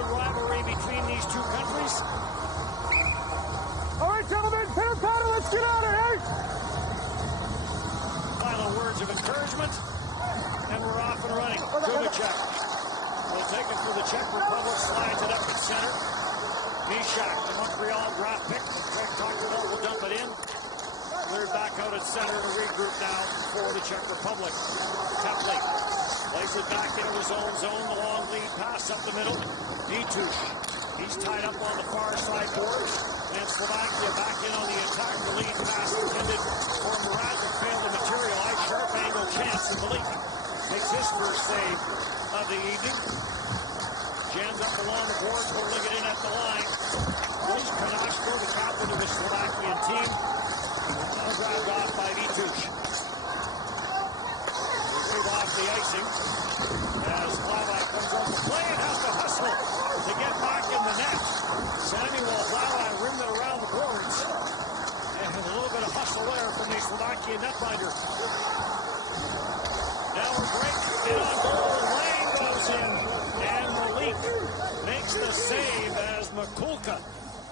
good rivalry between these two countries. All right, gentlemen, pin a paddle, let's get out of here. Final words of encouragement, and we're off and running. Czech will take it for the Czech Republic, slides it up at center. Mishak, the Montreal draft pick. Craig Talkerville will dump it in. Cleared back out at center to regroup now for the Czech Republic. Tepley plays it back into his own zone. The long lead pass up the middle. Vitush, he's tied up on the far side board. And Slovakia back in on the attack. The lead pass intended for Murat, but failed to materialize. Sharp angle chance, and Malik makes his first save of the evening. Jams up along the boards, holding it in at the line. Luis Kanashko, the captain of the Slovakian team, now grabbed off by Vitush. Retrieve off the icing as Vlavai comes on the play and has to hustle to get back in the net. Samuel Vlavai rimmed it around the boards, and a little bit of hustle there from the Slovakian netminder. Now we're breaking in on goal. Lane goes in, and Malik makes the save as Mikulka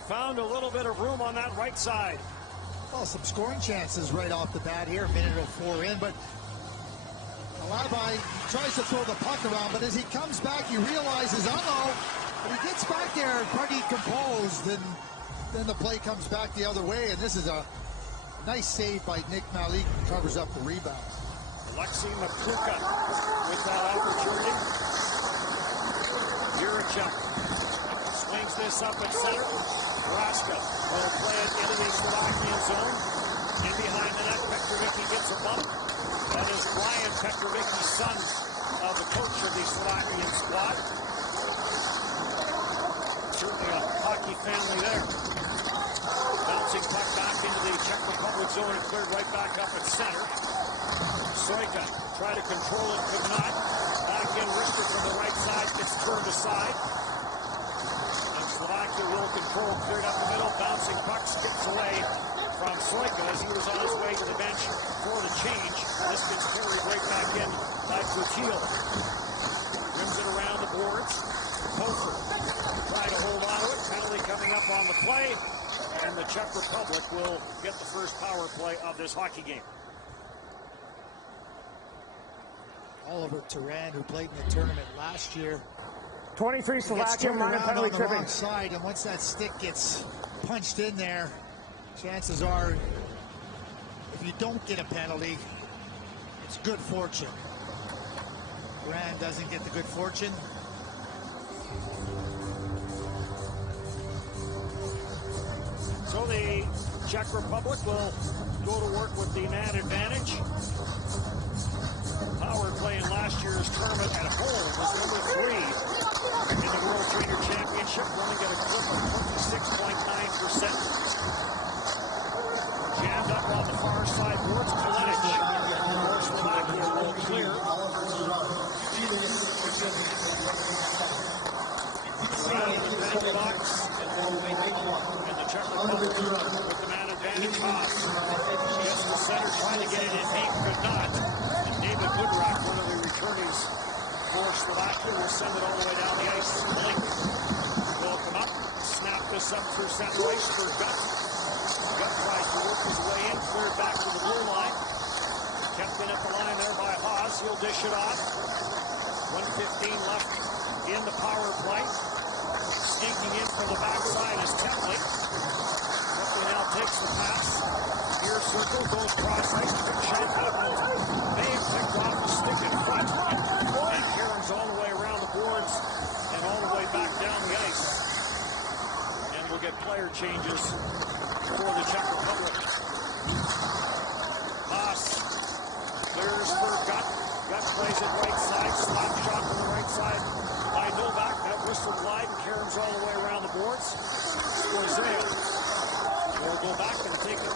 found a little bit of room on that right side. Well, some scoring chances right off the bat here, a minute 04 in, but Vlavai tries to throw the puck around, but as he comes back, he realizes, uh-oh, when he gets back there pretty composed, then the play comes back the other way, and this is a nice save by Nick Malik, who covers up the rebound. Alexei Mikulka with that opportunity. Juracek swings this up at center. Raska will play it into the Slovakian zone. In behind the net, Petrovicki gets a bump. That is Brian Petrovicki, son of the coach of the Slovakian squad. Certainly a hockey family there. Bouncing puck back into the Czech Republic zone and cleared right back up at center. Soika tried to control it, could not. Back in, Richter from the right side, gets turned aside. And Slovakia will control, cleared up the middle, bouncing puck, skips away from Soika as he was on his way to the bench for the change. This gets carried right back in by Coutinho. Rims it around the boards. Hofer tried to hold on to it. Penalty coming up on the play. And the Czech Republic will get the first power play of this hockey game. Oliver Turan, who played in the tournament last year. 23 Slovakia, minor penalty on the wrong side, and once that stick gets punched in there, chances are, if you don't get a penalty, it's good fortune. Turan doesn't get the good fortune. So the Czech Republic will go to work with the man advantage. Power play in last year's tournament at home was number 3 in the World Junior Championship, running at a clip of 26.9%. Jammed up on the far side boards, Kalinic. For Slovakia will clear. Around the penalty box. And the Czech Republic with the man advantage. Haas gets the center, trying to get it in deep, could not. David Woodrock, one of the returnees for Slovakia, will send it all the way down the ice. Blink will come up, snap this up through center ice for Gut. Gut tries to work his way in, cleared back to the blue line. Kept in at the line there by Haas. He'll dish it off. 1:15 left in the power play. Sneaking in from the backside is Tepley. Tepley now takes the pass. Near circle, goes cross ice, good shot. Babe picked off the stick in front. And Karen's all the way around the boards and all the way back down the ice. And we'll get player changes for the Czech Republic. Haas clears for Gut. Gut plays it right side. Slap shot from the right side by Novak. That whistled wide, and Karen's all the way around the boards. Scorzea will go back and take it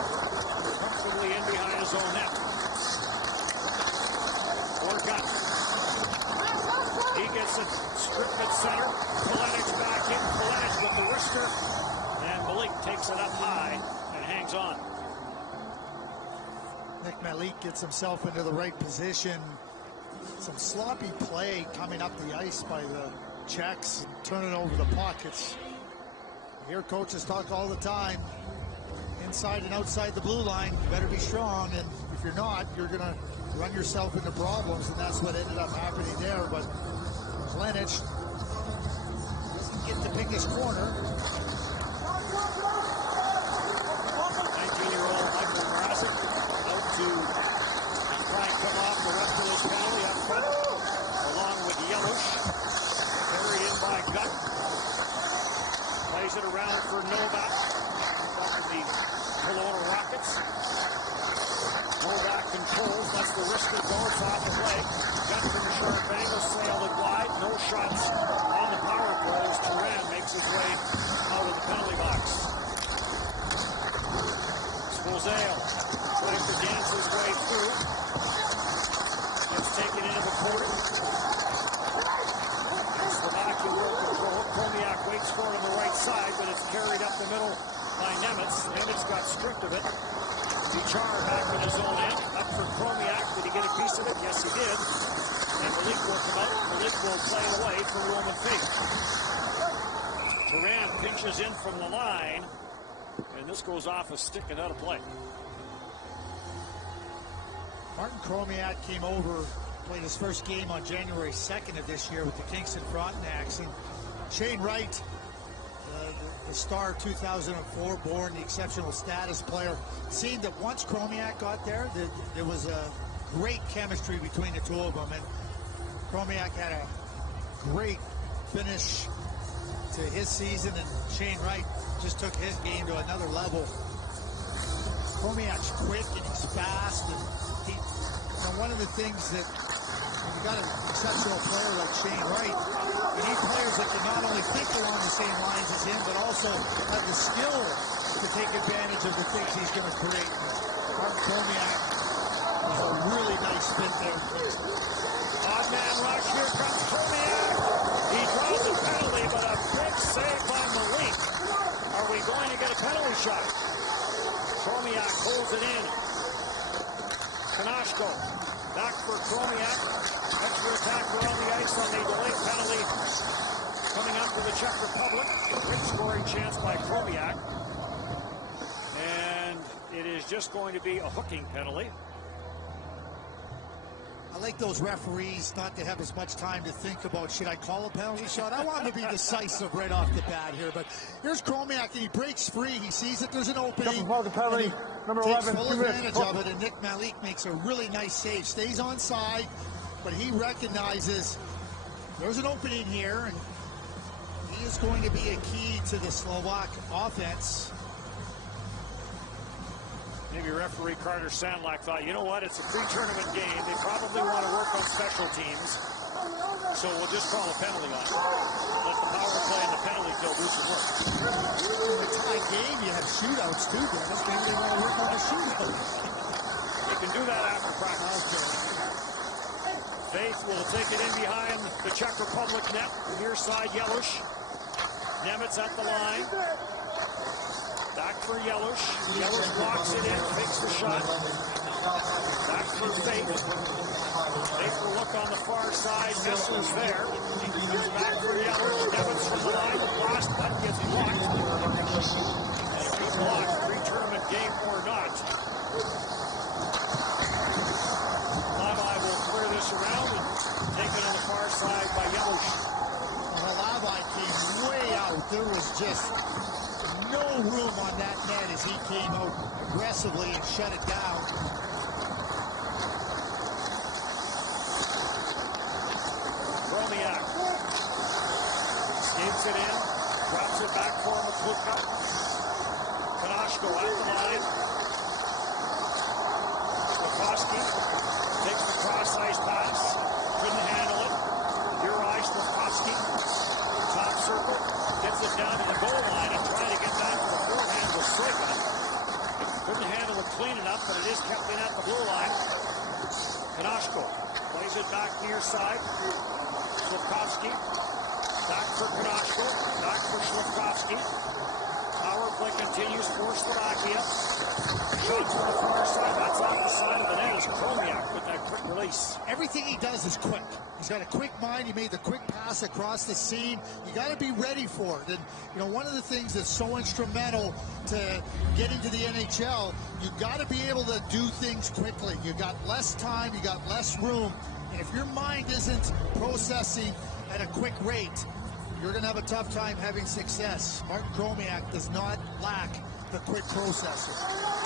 comfortably in behind his own net. For Gut. He gets it stripped at center. Kalinic back in. Kalinic with the wrister. And Malik takes it up high and hangs on. Nick Malik gets himself into the right position. Some sloppy play coming up the ice by the checks and turning over the puck. It's, you hear coaches talk all the time, inside and outside the blue line, you better be strong, and if you're not, you're going to run yourself into problems, and that's what ended up happening there. But Lenich doesn't get to pick his corner. 19-year-old Michael Mrazek out to try and come off the rest of his penalty up front, along with Yelush. Carried in by Gut. Plays it around for Novak. Back to the Kelowna Rockets. Novak controls, lets the wrist go, it's off the play. Gut from a sharp angle, sailed it wide. No shots on the power play as Turan makes his way out of the penalty box. Sposale trying to dance his way through. Gets taken into the corner. Slovakia will control it. Chromiak waits for it on the right side, but it's carried up the middle by Nemitz. Nemitz got stripped of it. Dichar back in his own end. Up for Chromiak. Did he get a piece of it? Yes, he did. And Malik will come up. Malik will play it away for Roman Fink. Turan pinches in from the line. And this goes off a stick and out of play. Martin Chromiak came over, played his first game on January 2nd of this year with the Kingston Frontenacs. And Shane Wright, the star 2004 born, the exceptional status player, seen that once Chromiak got there, there was a great chemistry between the two of them. And Chromiak had a great finish to his season, and Shane Wright just took his game to another level. Chromiak's quick and he's fast, and he, you know, one of the things that when you got an exceptional player like Shane Wright, you need players that can not only think along the same lines as him, but also have the skill to take advantage of the things he's going to create. Martin Chromiak is a really nice spin there. Odd man rush, here comes Chromiak. He draws a penalty, but a quick save by Malik. Are we going to get a penalty shot? Chromiak holds it in. Kanashko back for Chromiak. Extra attacker on the ice on the delayed penalty coming up for the Czech Republic. A great scoring chance by Chromiak. And it is just going to be a hooking penalty. I like those referees not to have as much time to think about, should I call a penalty shot? I want him to be decisive right off the bat here. But here's Chromiak, and he breaks free. He sees that there's an opening. Penalty, number 11. Takes full advantage of it, and Nick Malik makes a really nice save. Stays on side, but he recognizes there's an opening here, and he is going to be a key to the Slovak offense. Maybe referee Carter Sandlak thought, you know what, it's a pre-tournament game. They probably want to work on special teams. So we'll just call a penalty on it. Let the power play and the penalty kill do some work. In a tie game, you have shootouts too, Dennis. Maybe they want to work on the shootout. They can do that after practice. Faith will take it in behind the Czech Republic net. Near side, Yelush. Nemitz at the line. Back for Yelush. Yelush blocks it in, takes the shot. Back for Faith. Faith will look on the far side. Messer's there. Comes back for Yelush. Nemitz from the line. The blast button gets blocked. And he's blocked. Pre-tournament game or not. Levi will clear this around and take it on the far side by Yelush. Well, Levi came way out. There was just no room on that net as he came out aggressively and shut it down. Chromiak skates it in, drops it back for Maklukka. Kanashko at the line. Slafkovsky takes the cross-ice pass, couldn't handle it. Uri Slafkovsky, top circle, gets it down to the goal line and trying to get back to the forehand with Sega. Couldn't handle it clean enough, but it is kept in at the blue line. Kanashko plays it back near side. Slafkovsky, back for Kanashko, back for Slafkovsky. Power play continues for Slovakia. Shot from the far side, that's off the side of the net as Chromiak with that quick release. Everything he does is quick. He's got a quick mind. He made the quick pass across the seam. You got to be ready for it. And, you know, one of the things that's so instrumental to getting to the NHL, you got to be able to do things quickly. You got less time. You got less room. And if your mind isn't processing at a quick rate, you're going to have a tough time having success. Martin Chromiak does not lack the quick processor.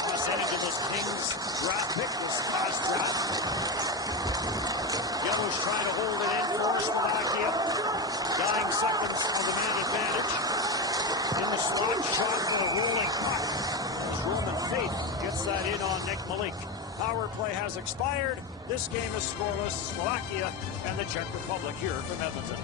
Los Angeles Kings draft pick this past draft. Yellow's trying to hold it in for Slovakia. Dying seconds on the man advantage. In the slot, shot for the rolling puck. As Roman Faith gets that in on Nick Malik. Power play has expired. This game is scoreless. Slovakia and the Czech Republic here from Edmonton.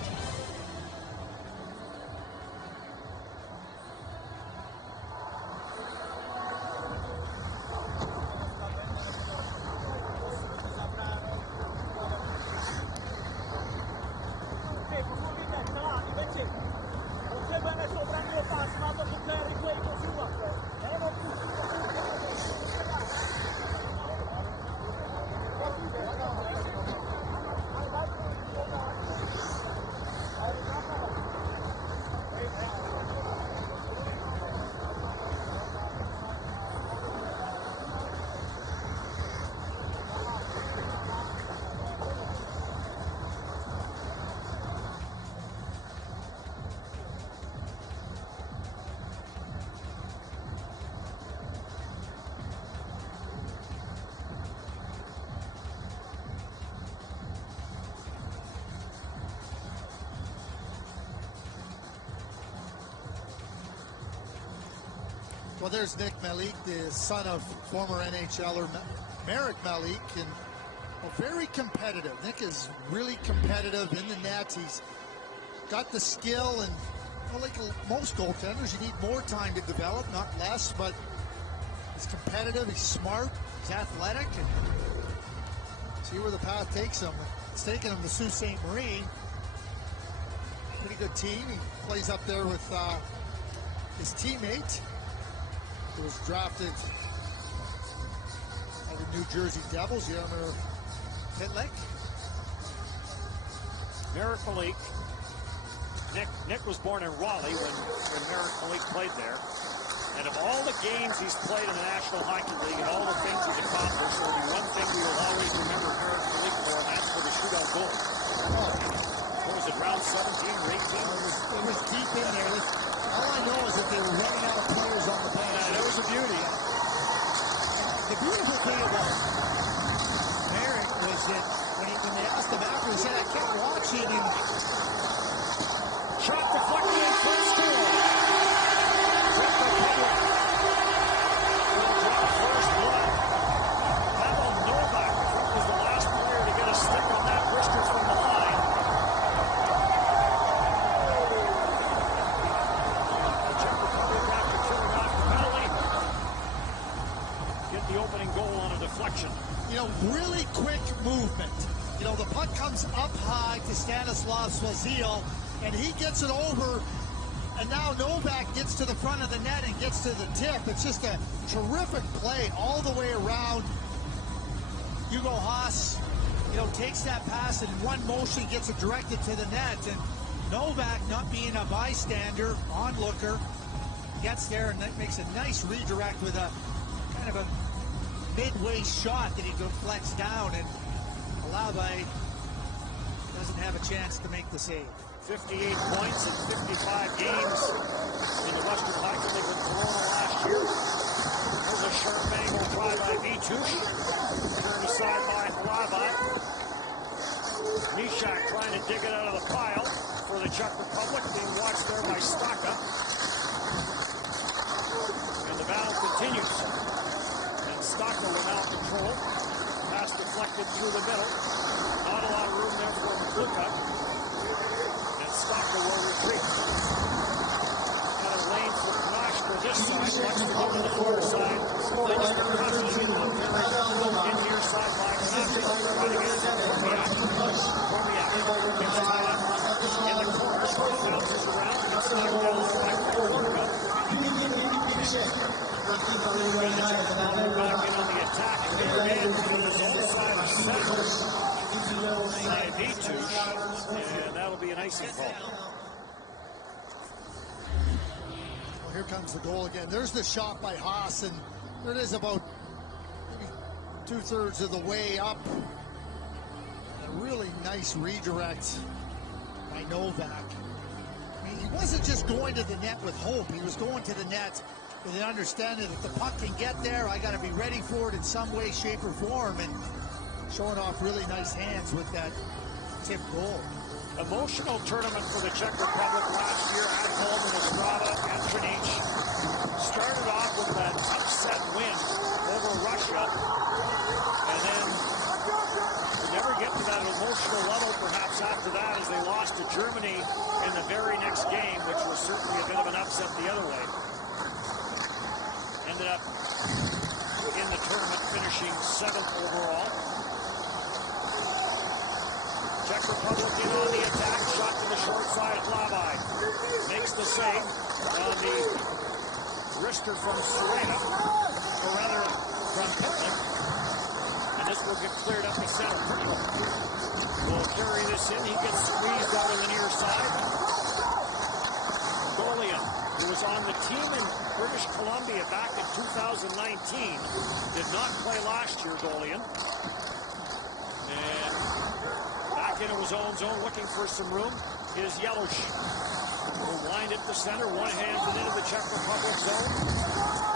Well, there's Nick Malik, the son of former NHLer Marek Malik, and very competitive. Nick is really competitive in the net. He's got the skill, and well, like most goaltenders, you need more time to develop, not less, but he's competitive, he's smart, he's athletic, and see where the path takes him. It's taken him to Sault Ste. Marie. Pretty good team. He plays up there with his teammate, who was drafted by the New Jersey Devils, Jaromir Pitlick. Marek Malik. Nick was born in Raleigh when Marek Malik played there. And of all the games he's played in the National Hockey League and all the things he's accomplished, there'll be one thing we will always remember Marek Malik for, and that's for the shootout goal. What was it, round 17 or 18? It was deep in there. All I know is that they were running out of players on the bench. Yeah, that was a beauty. The beautiful thing about Marek was that when they asked him after, he said, I kept watching, and shot deflected in front score. Czech Republic will draw first blood. Pavel Novak was the last player to get a stick on that wrister from the line. The Czech Republic, after killing off the penalty, get the opening goal on a deflection. you know, really quick movement. You know, the puck comes up high to Stanislav Svozil, and he gets it over, and now Novak gets to the front of the net and gets to the tip. It's just a terrific play all the way around. Hugo Haas, you know, takes that pass and in one motion gets it directed to the net, and Novak, not being a bystander, onlooker, gets there and that makes a nice redirect with a kind of a midway shot that he deflects down, and Alaba doesn't have a chance to make the save. 58 points in 55 games in the Western Hockey League with Corona last year. There's a sharp angle try by Vitush. Turned aside by Alaba. Nishak trying to dig it out of the pile for the Czech Republic, being watched there by Staka. And the battle continues. And Staka will now control. Pass deflected through the middle. Not a lot of room there for Kluka. Staka will retreat. Got a lane for Knox this side. Let's go to the far side. Lanes for Knox in near sideline. Knox trying to get it in. Cormiak gets it out in the corner. Bounces around. Gets knocked down by Kluka. And the Czech Republic back in on the attack. And the old side of center. and that'll be an icing call. Well, here comes the goal again. There's the shot by Haas, and it is about maybe 2/3 of the way up. A really nice redirect by Novak. I mean, he wasn't just going to the net with hope. He was going to the net with an understanding that the puck can get there. I got to be ready for it in some way, shape, or form, and showing off really nice hands with that tip goal. Emotional tournament for the Czech Republic last year at home in Estrada and Trinich. Started off with that upset win over Russia, and then never get to that emotional level perhaps after that as they lost to Germany in the very next game, which was certainly a bit of an upset the other way. Ended up in the tournament finishing 7th overall. Czech Republic in on the attack, shot to the short side, Hlavaj makes the save on the wrister from Serena, or rather from Pitlick, and this will get cleared up the center. Will carry this in, he gets squeezed out on the near side. Goalie, who was on the team in British Columbia back in 2019, did not play last year, Goalie. And back into his own zone, looking for some room, is Yelush. Will wind it to center, one hands it into the Czech Republic zone.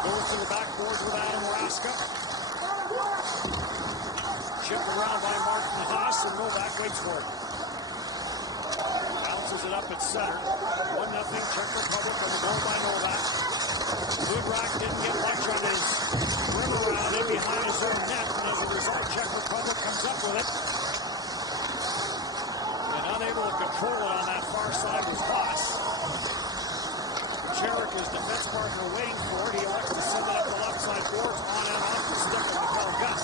Goes to the backboards with Adam Raska. Chipped around by Martin Haas, and Novak waits for it. Bounces it up at center. 1-0 Czech Republic on the goal by Novak. Goodrock didn't get much on his rim around in behind his own net, and as a result, Czech Republic comes up with it. Unable to control it on that far side was Haas. Cherrick, his defense partner, waiting for it. He elects to send it up the left side boards, on and off the stick of Mikhail Gus.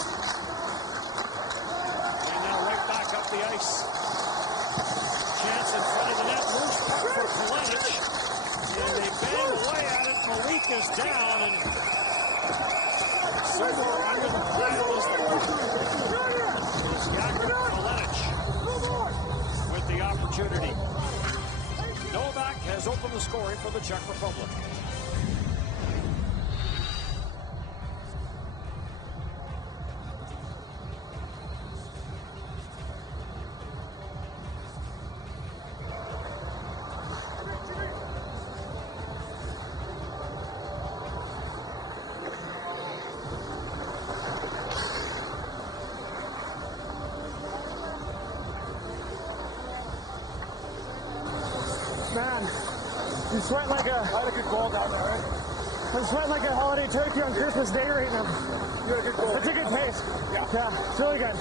And now right back up the ice. Chance in front of the net, loose puck for Kalinic. And they bang away at it. Malik is down, and somewhere under the pile is the puck. It's Jakub Kalinic with the opportunity. Novak has opened the scoring for the Czech Republic. Man, you sweat like a... I had a good goal down there, right? I'm sweating like a holiday turkey on Christmas Day right now. You had a good goal. It's a good taste. Yeah, it's really good. I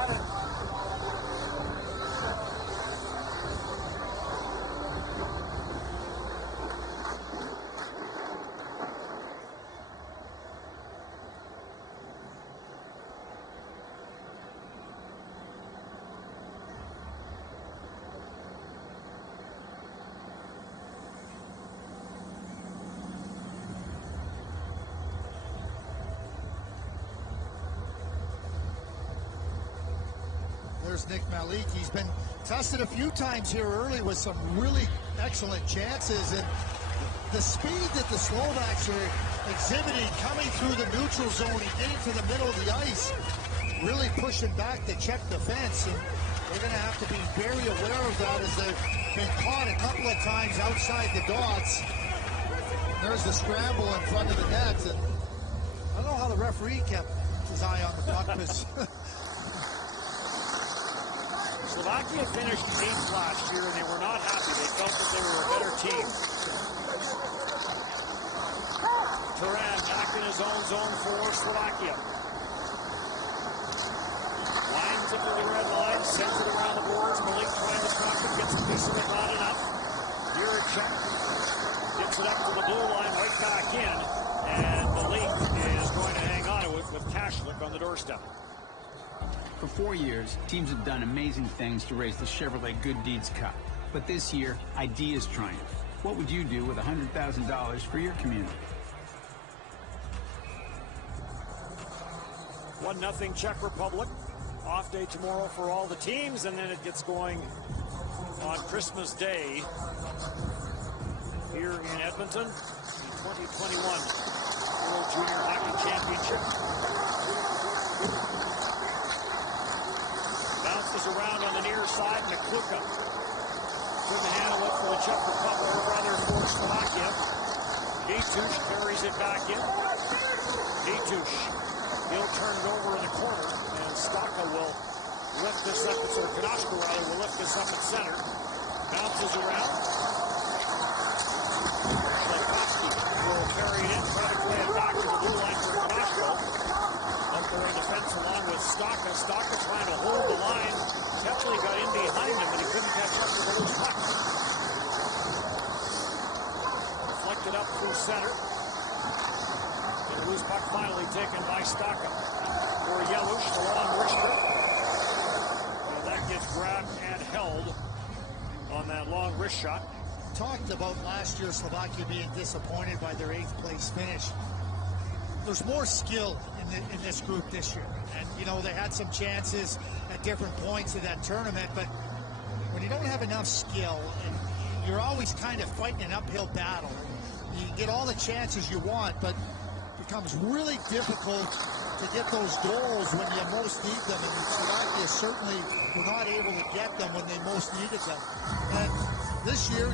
haven't... There's Nick Malik. He's been tested a few times here early with some really excellent chances, and the speed that the Slovaks are exhibiting coming through the neutral zone and getting to the middle of the ice, really pushing back the Czech defense, and they're going to have to be very aware of that as they've been caught a couple of times outside the dots. There's the scramble in front of the net, and I don't know how the referee kept his eye on the puck, because Slovakia finished 8th last year, and they were not happy. They felt that they were a better team. Turan back in his own zone for Slovakia. Lines it to the red line, sends it around the boards. Malik trying to stop it, gets a piece of it, not enough. Juricek gets it up to the blue line, right back in, and Malik is going to hang on to it with Kashlik on the doorstep. For 4 years, teams have done amazing things to raise the Chevrolet Good Deeds Cup. But this year, ideas triumph. What would you do with $100,000 for your community? 1-0 Czech Republic. Off day tomorrow for all the teams, and then it gets going on Christmas Day here in Edmonton, the 2021 World Junior Hockey Championship. Bounces around on the near side, Mikluka couldn't handle it for the Czech Republic, or rather for Slovakia. Dituš carries it back in. Dituš, he'll turn it over in the corner, and Staka will lift this up, or Konashka rather, will lift this up at center. Bounces around. Slakowski will carry it in, try to play it back to the blue line for Konashka. Up there in defense along with Staka. Staka trying to hold the line. Definitely got in behind him, but he couldn't catch up to the loose puck. Deflected up through center. And the loose puck finally taken by Staka. For Yelush, the long wrister. And that gets grabbed and held on that long wrist shot. Talked about last year Slovakia being disappointed by their 8th place finish. There's more skill in this group this year. And, you know, they had some chances at different points in that tournament, but when you don't have enough skill, and you're always kind of fighting an uphill battle, you get all the chances you want, but it becomes really difficult to get those goals when you most need them, and Slovakia certainly were not able to get them when they most needed them. And this year,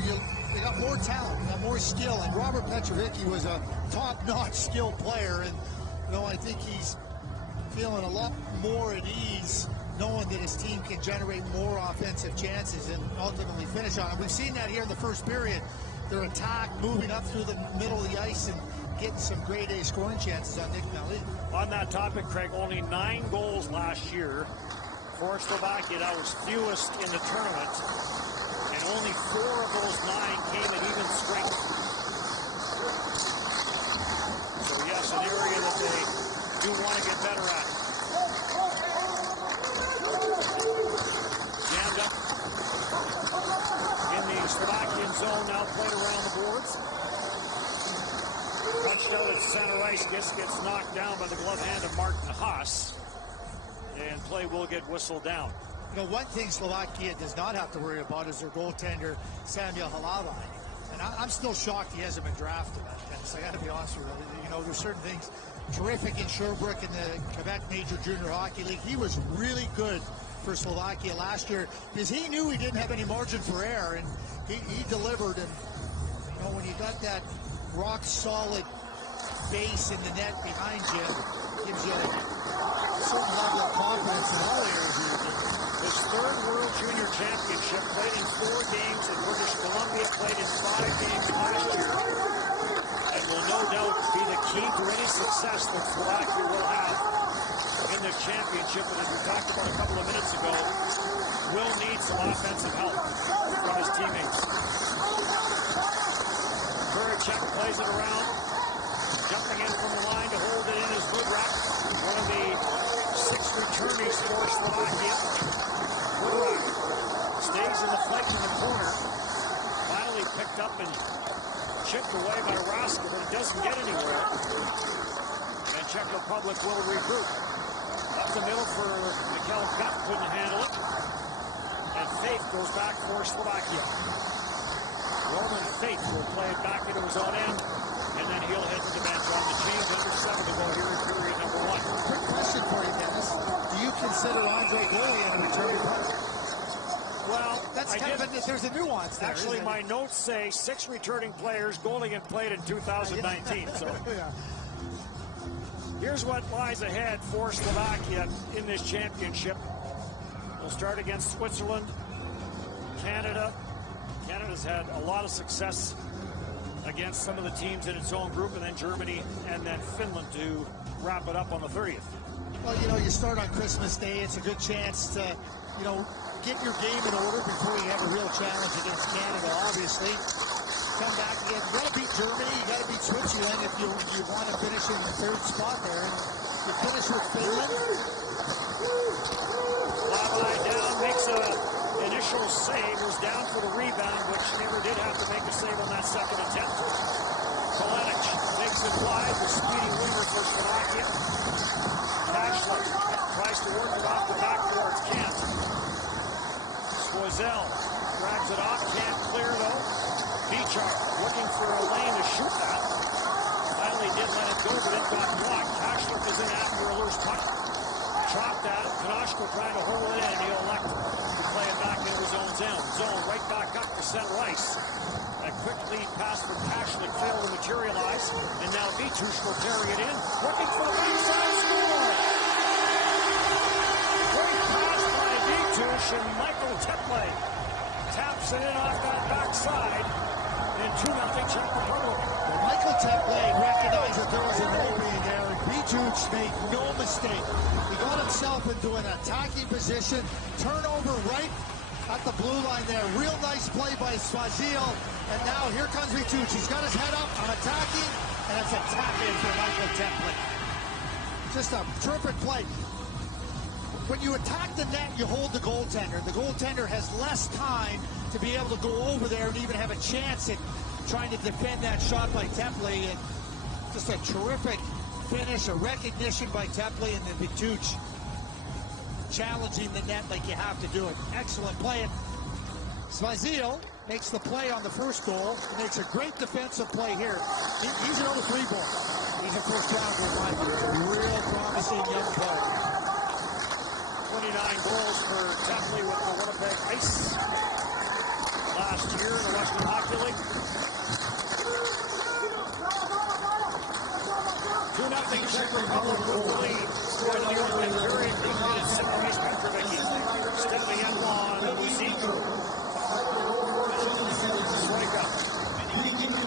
they got more talent, they got more skill, and Robert Petrovicki was a top-notch skilled player, and you know, I think he's feeling a lot more at ease knowing that his team can generate more offensive chances and ultimately finish on it. We've seen that here in the first period. Their attack moving up through the middle of the ice and getting some grade A scoring chances on Nick Nally. On that topic, Craig, only 9 goals last year for Slovakia. That was fewest in the tournament. And only 4 of those 9 came at even strength. So yes, an area that they do want to get better at. Jammed up in the Slovakian zone, now played around the boards. Punched out at center ice, gets knocked down by the glove hand of Martin Haas. And play will get whistled down. You know, one thing Slovakia does not have to worry about is their goaltender, Samuel Halava. And I'm still shocked he hasn't been drafted. I got to be honest with you. You know, there's certain things. Terrific in Sherbrooke in the Quebec Major Junior Hockey League. He was really good for Slovakia last year because he knew he didn't have any margin for error, and he delivered. And you know, when you got that rock solid base in the net behind you, it gives you a certain level of confidence in all areas of your game. His 3rd World Junior Championship, played in 4 games in British Columbia, played in 5 games last year, and will no doubt be the key to any success that Slovakia will have in the championship. And as we talked about a couple of minutes ago, will need some offensive help from his teammates. Kuricek plays it around, jumping in from the line to hold it in is Budrak, one of the 6 returnees for Slovakia. Budrak stays in the fight in the corner, finally picked up and chipped away by Raska, but it doesn't get anywhere. And Czech Republic will regroup. Up the middle for Mikkel Gutt, couldn't handle it. And Faith goes back for Slovakia. Roman Faith will play it back into his own end, and then he'll head to the bench on the change. Under 7 to go here in period number 1. Quick question for you, Dennis. Do you consider Andre Goalie a returning player? Well, that's kind of there's a nuance there. Actually, my notes say 6 returning players. Goalie had played in 2019. So yeah. Here's what lies ahead for Slovakia in this championship. We'll start against Switzerland, Canada. Canada's had a lot of success against some of the teams in its own group, and then Germany, and then Finland to wrap it up on the 30th. Well, you know, you start on Christmas Day. It's a good chance to, you know, get your game in order before you have a real challenge against Canada, obviously. Come back again. You got to beat Germany. You got to beat Switzerland if you want to finish in the 3rd spot there. And you finish with Finland. Lavai down, makes an initial save, was down for the rebound, which never did have to make a save on that 2nd attempt. Kalenic takes it wide, the speedy winger for Slovakia. Cashlet tries to work it off the backboards, can't. Squazel grabs it off, can't clear though. Beachar looking for a lane to shoot that. Finally did let it go, but it got blocked. Kashlik is in after a loose puck. Chopped at it. Knoschko trying to hold it in. He'll elect to play it back into his own zone. Right back up to center ice. A quick lead pass from Kashlik failed to materialize. And now Vitush will carry it in. Looking for the backside score. Great pass by Vitush, and Michael Tepley taps it in off that backside. And 2-0 Czech Republic. Well, Michael Tepley recognized that there was an opening there, and Vituch made no mistake. He got himself into an attacking position, turnover right at the blue line there. Real nice play by Swazil, and now here comes Vituch. He's got his head up, I'm attacking, and it's a tap-in for Michael Tepley. Just a terrific play. When you attack the net, you hold the goaltender. The goaltender has less time to be able to go over there and even have a chance at trying to defend that shot by Tepley. And just a terrific finish, a recognition by Tepley, and then Vituch challenging the net like you have to do it. Excellent play. Svazil makes the play on the first goal. Makes a great defensive play here. He's an 0-3 ball. He's a first-rounder in my view. A real promising young player. 29 goals for Tepley with the Winnipeg Ice last year in the Western Hockey League. 2-0 Czech Republic with the lead. Going to the opening period, defeated Simonis Petrovicki. Stepping in on Uziku. Strike up.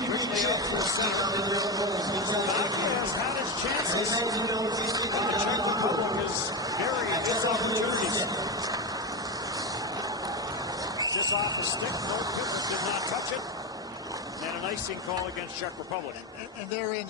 Quickly out for center. Slovakia has had his chances. The Czech Republic is very missed opportunities. This off a stick, no good, did not touch it. And an icing call against Czech Republic. And therein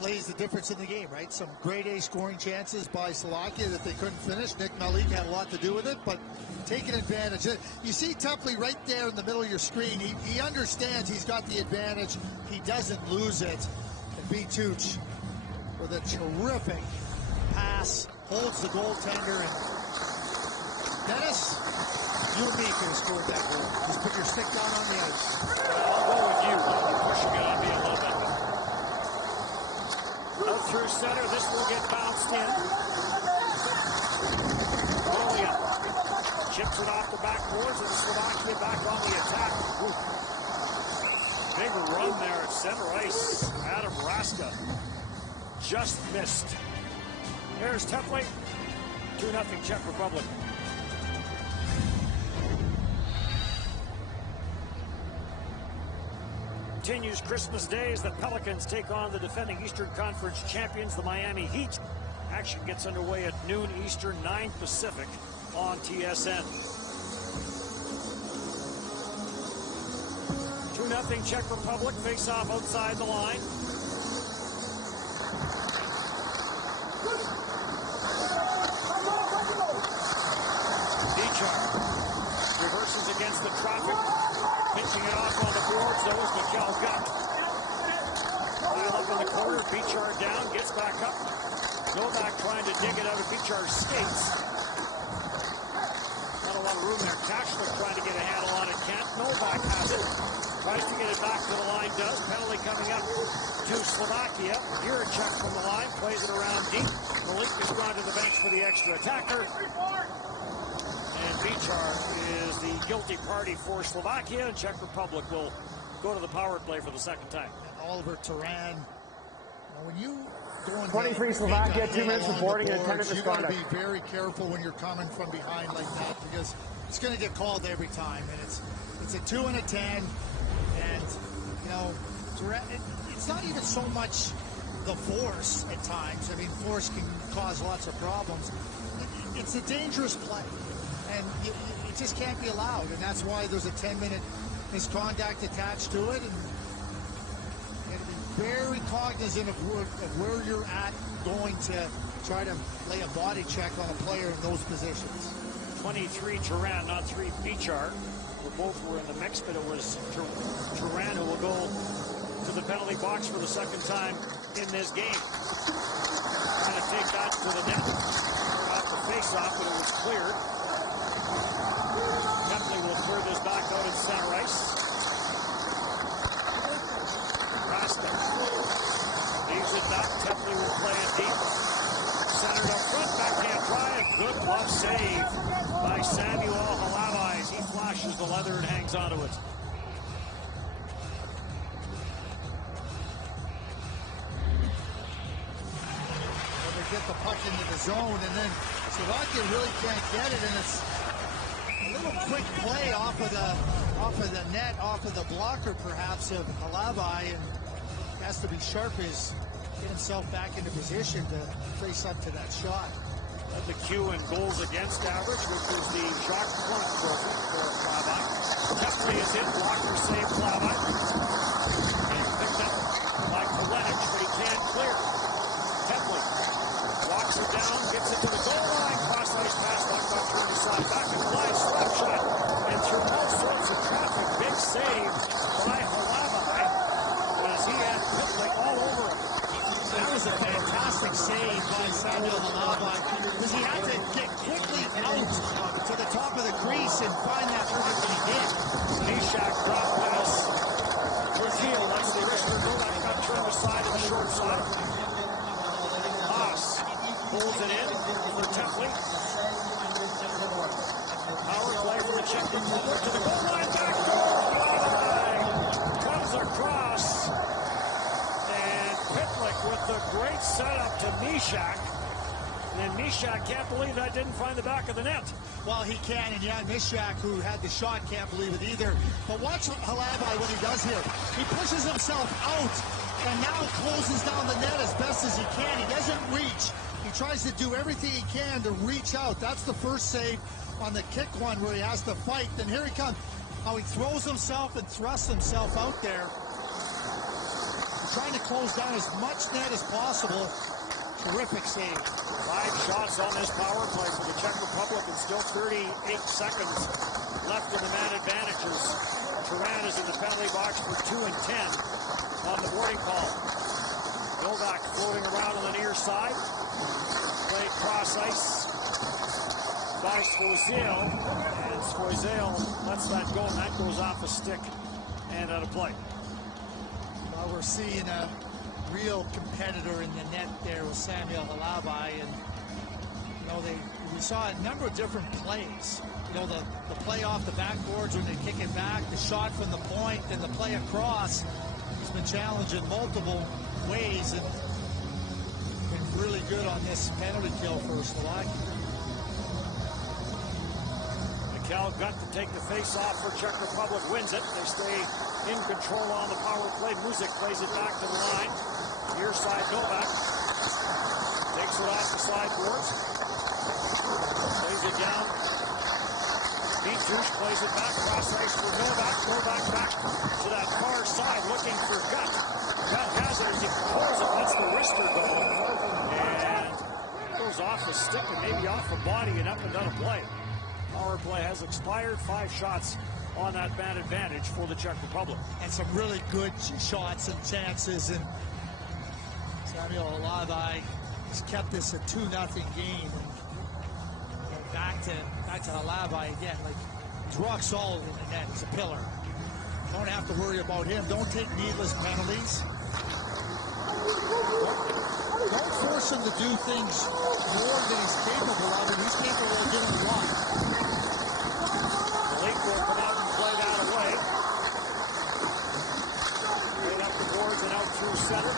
lays the difference in the game, right? Some grade A scoring chances by Slovakia that they couldn't finish. Nick Malik had a lot to do with it, but taking advantage. You see Tepley right there in the middle of your screen. He understands he's got the advantage. He doesn't lose it. And Vituch with a terrific pass, holds the goaltender, and Dennis, you and me could have scored that goal. Just put your stick down on the ice. I'll go with you. Pushing it on me a little bit. Out through center, this will get bounced in. Goalie up. Chips it off the backboards, and Slovakia back on the attack. Ooh. Big run there at center ice. Adam Raska just missed. There's Tepley. 2-0 Czech Republic. Continues Christmas Day as the Pelicans take on the defending Eastern Conference champions, the Miami Heat. Action gets underway at noon Eastern, 9 Pacific on TSN. 2-0 Czech Republic, face off outside the line. Reverses against the traffic. Pitching it off on the boards, though, is Mikkel Gut. Pile up in the corner, Beachar down, gets back up. Novak trying to dig it out of Beachar's skates. Not a lot of room there. Kashlik trying to get a handle on it. Can't. Novak has it. Tries to get it back to the line, does. Penalty coming up to Slovakia. Here a check from the line, plays it around deep. Malik has gone to the bench for the extra attacker. And Beachar is the guilty party for Slovakia, and Czech Republic will go to the power play for the second time. Oliver Turan. When you go 23 Slovakia, 2 minutes reporting and 10 minutes you got to misconduct. be very careful when you're coming from behind like that, because it's going to get called every time, and it's a 2 and a 10, and you know it's not even so much the force at times. I mean, force can cause lots of problems. It's a dangerous play. And it just can't be allowed, and that's why there's a 10-minute misconduct attached to it. And you got to be very cognizant of where you're at, going to try to lay a body check on a player in those positions. 23 Turan, not 3 Beachar. Both were in the mix, but it was Turan who will go to the penalty box for the second time in this game. Trying to take that to the net. Off the face-off, but it was cleared. Templey will clear this back out at center ice. Rastic leaves it back. Templey will play it deep. Centered up front, backhand drive. Good glove save by Samuel Halava as he flashes the leather and hangs onto it. Get the puck into the zone, and then Slovakia really can't get it, and it's a little quick play off of the net, off of the blocker perhaps of Halava, and has to be sharp as get himself back into position to face up to that shot. The Q in goals against average, which is the Jacques Plante trophy for Halava. Templey is in, blocker save Halava. And picked up by Kalenic, but he can't clear. Templey walks it down, gets it to the goal line, cross-ice pass, luck got turned aside, back to the line, slap shot, and through all sorts of traffic, big save by Halava as he had Pitlick all over him. That was a fantastic save by Samuel Halava because he had to get quickly out to the top of the crease and find that point that he did. Mishak drop pass. Brazil lets the wrister go, that got turned aside on the short side. Haas pulls it in for Templey. Power play for the Czech Republic to the goal line, back door, comes across, and Pitlick with the great setup to Mishak, and Mishak can't believe that didn't find the back of the net. Well, he can, and yeah, Mishak, who had the shot, can't believe it either. But watch Halava what he does here. He pushes himself out and now closes down the net as best as he can. He doesn't reach. He tries to do everything he can to reach out. That's the first save on the kick one where he has to fight. Then here he comes. How he throws himself and thrusts himself out there. Trying to close down as much net as possible. Terrific save. 5 shots on this power play for the Czech Republic and still 38 seconds left in the man advantages. Turan is in the penalty box for 2 and 10 on the boarding call. Novak floating around on the near side. Played cross ice by Svozel, and Svozel lets that go, and that goes off a stick and out of play. Well, we're seeing a real competitor in the net there with Samuel Halava, and you know we saw a number of different plays. You know, the play off the backboards when they kick it back, the shot from the point, and the play across. He's been challenged in multiple ways and been really good on this penalty kill for Slovakia. Cal got to take the face-off for Czech Republic, wins it. They stay in control on the power play. Muzik plays it back to the line. Near side, Novak takes it off the sideboards. Plays it down. Petrush plays it back, cross ice for Novak. Novak back to that far side, looking for Gut. Gut has it as he pulls it, lets the wrister go. And goes off the stick and maybe off the body and up and down a play. Power play has expired. 5 shots on that man advantage for the Czech Republic. And some really good shots and chances. And Samuel Halava has kept this a 2-0 game. And back to Halava again. Like, he's rock solid in the net. He's a pillar. Don't have to worry about him. Don't take needless penalties. Don't force him to do things more than he's capable of, and he's capable of doing a lot. Will come out and play that away. Right up the boards and out through center.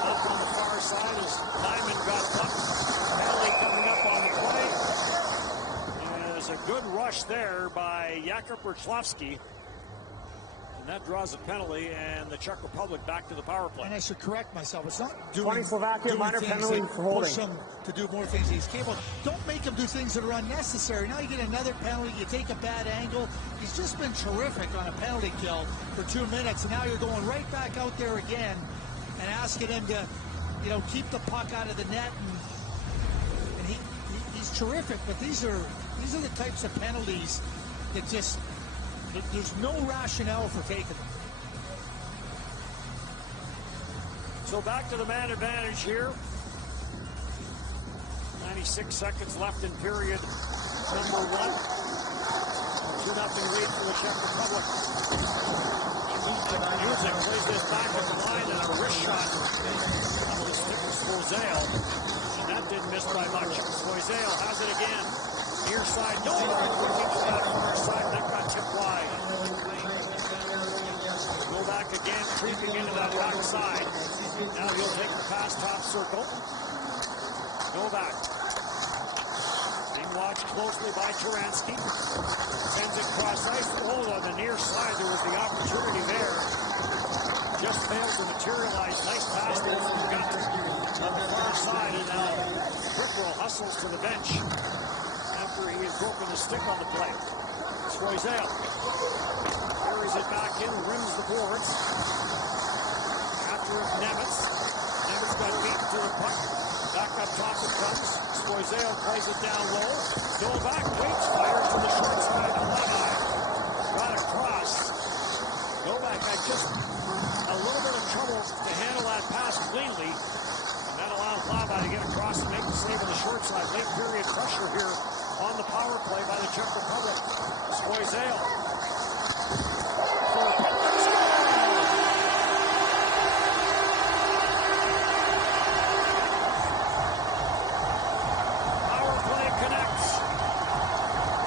Up on the far side as Lyman got up. Penalty coming up on the play. And there's a good rush there by Jakub Berchlovsky. And that draws a penalty, and the Czech Republic back to the power play. And I should correct myself. It's not doing, 20 Slovakia minor penalty for holding. Push him to do more things he's capable. Don't make him do things that are unnecessary. Now you get another penalty. You take a bad angle. He's just been terrific on a penalty kill for 2 minutes, and now you're going right back out there again and asking him to, you know, keep the puck out of the net. And he's terrific. But these are the types of penalties that just. There's no rationale for taking them. So back to the man advantage here. 26 seconds left in period number 1. 2-0 lead for the Czech Republic. Music plays this back at the line and a wrist shot off the stick of Swozel. And that didn't miss by much. Swozel has it again. Near side, no, looking for that far side, that got tipped wide. Go back again, creeping into that back side. Now he'll take the pass top circle. Go back. Being watched closely by Turansky. Sends it cross ice. Oh, on the near side, there was the opportunity there. Just failed to materialize. Nice pass there from Gunner on the far side, and now Pickrell hustles to the bench after he had broken the stick on the play. Swozel carries it back in, rims the boards. After it, Nemitz. Nemitz got beaten to the puck. Back up top it comes. Swozel plays it down low. Novak waits, fires to the short side to Levi. Got across. Novak had just a little bit of trouble to handle that pass cleanly. And that allowed Levi to get across and make the save on the short side. Late period pressure here on the power play by the Czech Republic. Swozel. Power play connects.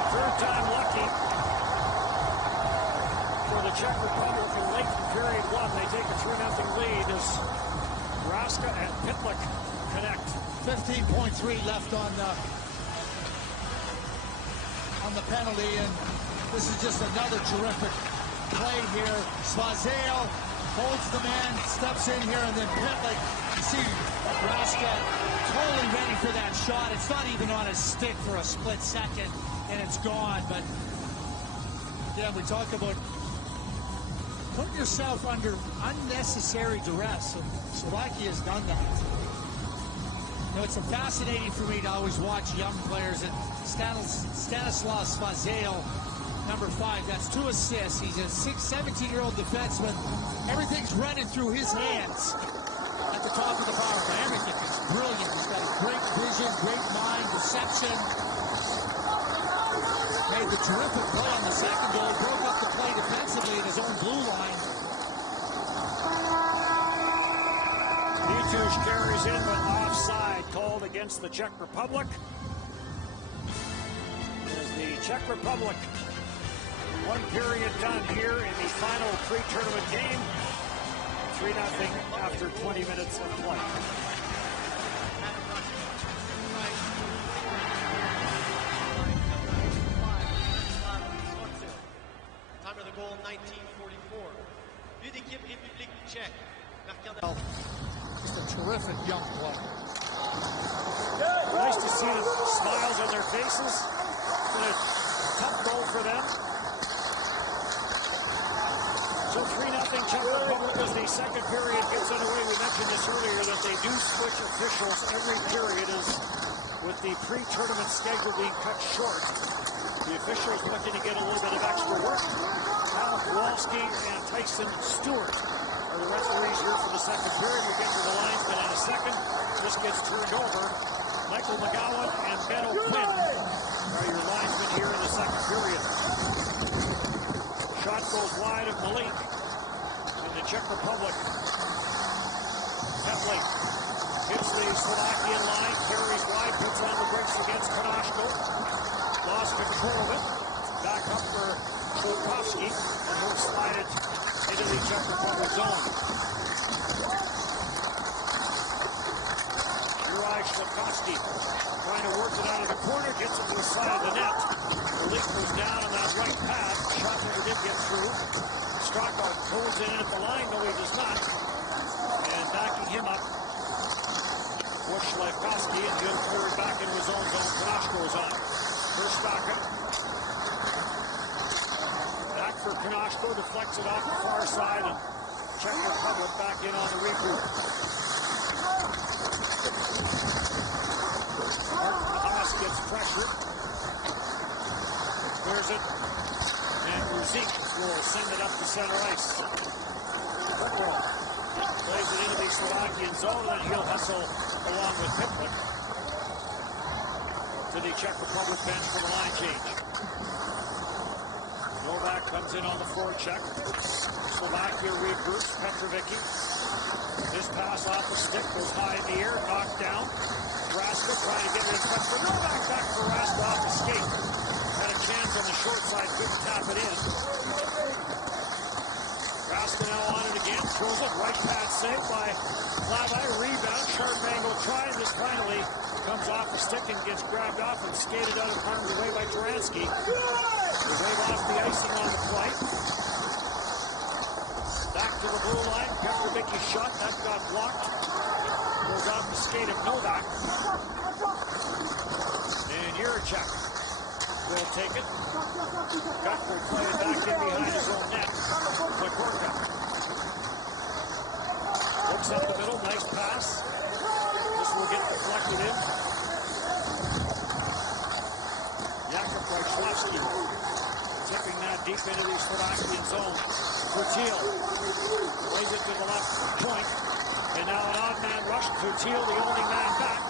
Third time lucky for the Czech Republic in late period 1. They take a 3-0 lead as Raska and Pitlick connect. 15.3 left on the penalty, and this is just another terrific play here. Swozel holds the man, steps in here, and then Pitlick. You see Raska totally ready for that shot. It's not even on his stick for a split second, and it's gone. But again, we talk about putting yourself under unnecessary duress. So Slovakia has done that. You know, it's fascinating for me to always watch young players. And Stanislav Swozel, number 5, that's 2 assists. He's a 17-year-old defenseman. Everything's running through his hands at the top of the power play. Everything is brilliant. He's got a great vision, great mind, deception. Made the terrific play on the second goal, broke up the play defensively in his own blue line. Mitush carries in, but offside called against the Czech Republic. As the Czech Republic, one period done here in the final pre-tournament game. 3-0 after 20 minutes of play. Time of the goal, 1944. But d'équipe République tchèque. Just a terrific young player. Nice to see the smiles on their faces. It's been a tough goal for them. So 3-0 Czech Republic as the second period gets underway. We mentioned this earlier that they do switch officials every period as with the pre-tournament schedule being cut short. The officials looking to get a little bit of extra work. Now Kowalski and Tyson Stewart are the referees here for the second period. We'll get to the linesmen in a second. This gets turned over. Michael McGowan and Ben O'Quinn are your linesmen here in the second period. Shot goes wide of Malik in the Czech Republic. Pitlick hits the Slovakian line, carries wide, puts on the brakes against Konashko. Lost control of it. Back up for Slavkovsky, and he'll slide it into the Czech Republic zone. Juraj Slavkovsky trying to work it out of the corner, gets it to the side of the net. The leak was down on that right pass. Shot never did get through. Straka pulls it in at the line, no he does not. And backing him up was Slavkovsky, and he'll clear it back into his own zone. Konashko is on. First Straka. Back for Konashko, deflects it off the far side, and Czech Republic back in on the reboot. Haas gets pressured. Clears it. And Ruzik will send it up to center ice. Pickrell plays it into the Slovakian zone, and he'll hustle along with Pitlick. to the Czech Republic bench for the line change. Novak comes in on the forecheck. Slovakia regroups. Petrovic. This pass off the stick goes high in the air, knocked down. Raska trying to get it in front for Novak. Back for Raska off the skate. Had a chance on the short side, couldn't tap it in. Raska now on it again, throws it, right pad save by Klabai, rebound, sharp angle try, and this finally comes off the stick and gets grabbed off and skated out of harm's way by Taransky. They wave off the icing on the play. Back to the blue line, Petrovic's shot, that got blocked. Goes off the skate of Novak. And Juracek will take it. Gut will play it back in behind his own net. Magorka looks up the middle, nice pass. This will get deflected in. Jakub Rajslavsky tipping that deep into the Slovakian zone. Trutil plays it to the left point. And now an odd man rush. Trutil, the only man back.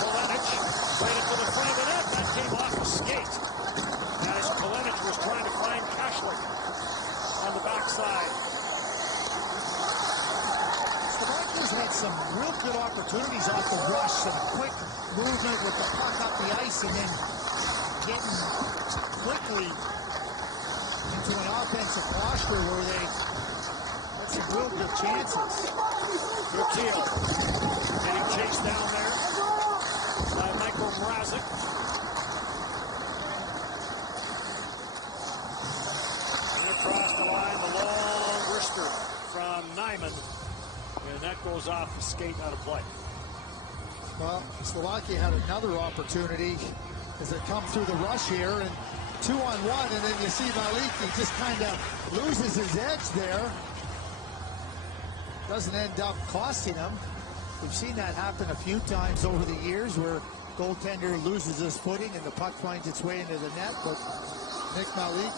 Kalenic played it to the front of the net. That came off the skate. As Kalenic was trying to find Kashlik on the backside. Slovakia's had some real good opportunities off the rush, some quick movement with the puck up the ice and then getting quickly into an offensive posture where they had some real good chances. Trutil getting chased down there by Michael Mrazek. Across the line, the long wrister from Nyman, and that goes off the skate out of play. Well, Slovakia had another opportunity as they come through the rush here, and 2-on-1, and then you see Malik, he just kind of loses his edge there. Doesn't end up costing him. We've seen that happen a few times over the years where goaltender loses his footing and the puck finds its way into the net, but Nick Malik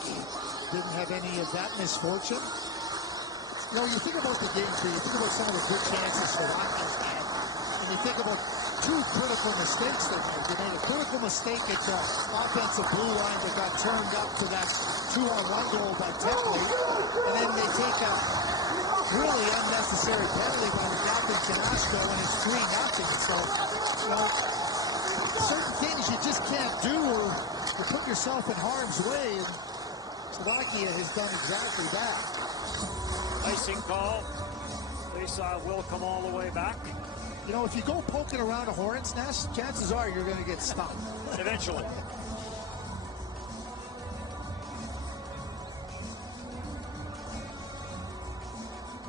didn't have any of that misfortune. You know, you think about the game too, you think about some of the good chances Slovakia's had, and you think about two critical mistakes they made. They made a critical mistake at the offensive blue line that got turned up to that 2-on-1 goal by Tepley, and then they take a really unnecessary penalty by the captain Kanashko, and it's 3-0. So, you know, certain things you just can't do or you put yourself in harm's way, and Slovakia has done exactly that. Icing call. Faceoff will come all the way back. You know, if you go poking around a hornet's nest, chances are you're going to get stung. Eventually.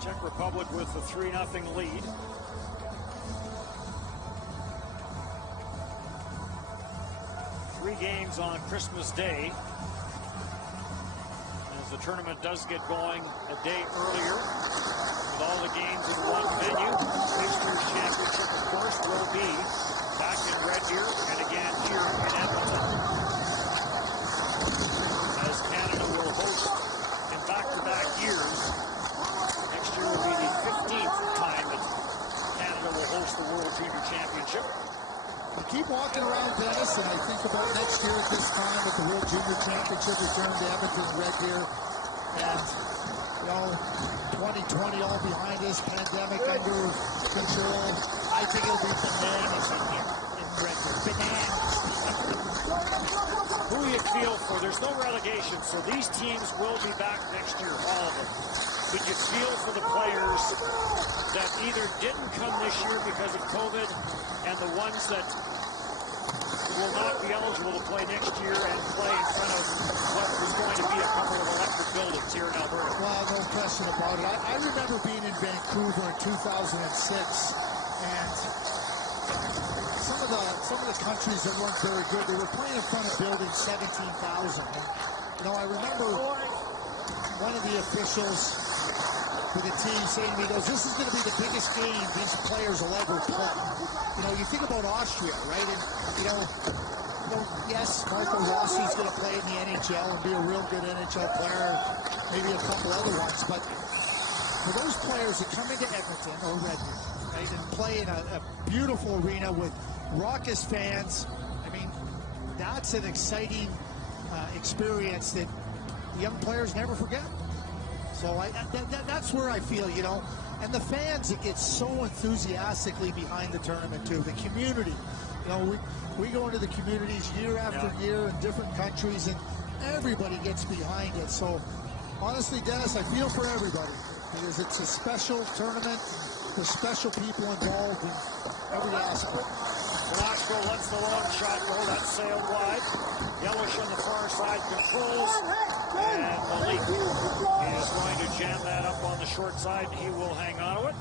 Czech Republic with the 3-0 lead. Three games on Christmas Day. As the tournament does get going a day earlier, with all the games in one venue. Next year's championship, of course, will be back in Red Deer and again here in Edmonton. As Canada will host in back-to-back years. Next year will be the 15th time that Canada will host the World Junior Championship. We keep walking around Dennis, and I think about next year at this time with the World Junior Championship return to Edmonton, Red Deer, and, you know, 2020 all behind us, pandemic under control. I think it'll be bananas in Red Deer. Bananas. Who do you feel for? There's no relegation, so these teams will be back next year, all of them. Did you feel for the players that either didn't come this year because of COVID and the ones that will not be eligible to play next year and play in front of what was going to be a couple of electric buildings here in Alberta? Well, no question about it. I remember being in Vancouver in 2006, and some of the countries that weren't very good, they were playing in front of buildings 17,000. And, you know, I remember one of the officials with the team saying to me, goes, this is going to be the biggest game these players will ever play. You know, you think about Austria, right? And, you know, yes, Marco Rossi's going to play in the NHL and be a real good NHL player, maybe a couple other ones, but for those players that come into Edmonton or Red Deer, right, and play in a beautiful arena with raucous fans, I mean, that's an exciting experience that the young players never forget. So that's where I feel, you know, and the fans that get so enthusiastically behind the tournament too, the community. You know, we go into the communities year after year in different countries, and everybody gets behind it. So honestly, Dennis, I feel for everybody, because it's a special tournament. There's special people involved in every aspect. Velasco lets the long shot go. That's sailed wide. Yellish on the far side controls. And Malik is going to jam that up on the short side. He will hang on to it.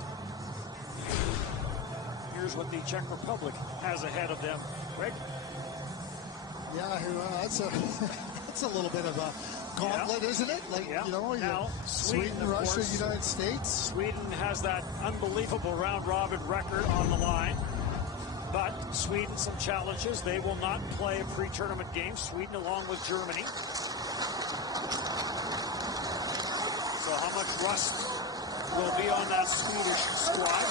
Here's what the Czech Republic has ahead of them. Greg? Yeah, that's a little bit of a gauntlet, isn't it? Like, you know, now, Sweden, Russia, United States. Sweden has that unbelievable round-robin record on the line. But Sweden, some challenges. They will not play a pre-tournament game. Sweden along with Germany. So how much rust will be on that Swedish squad?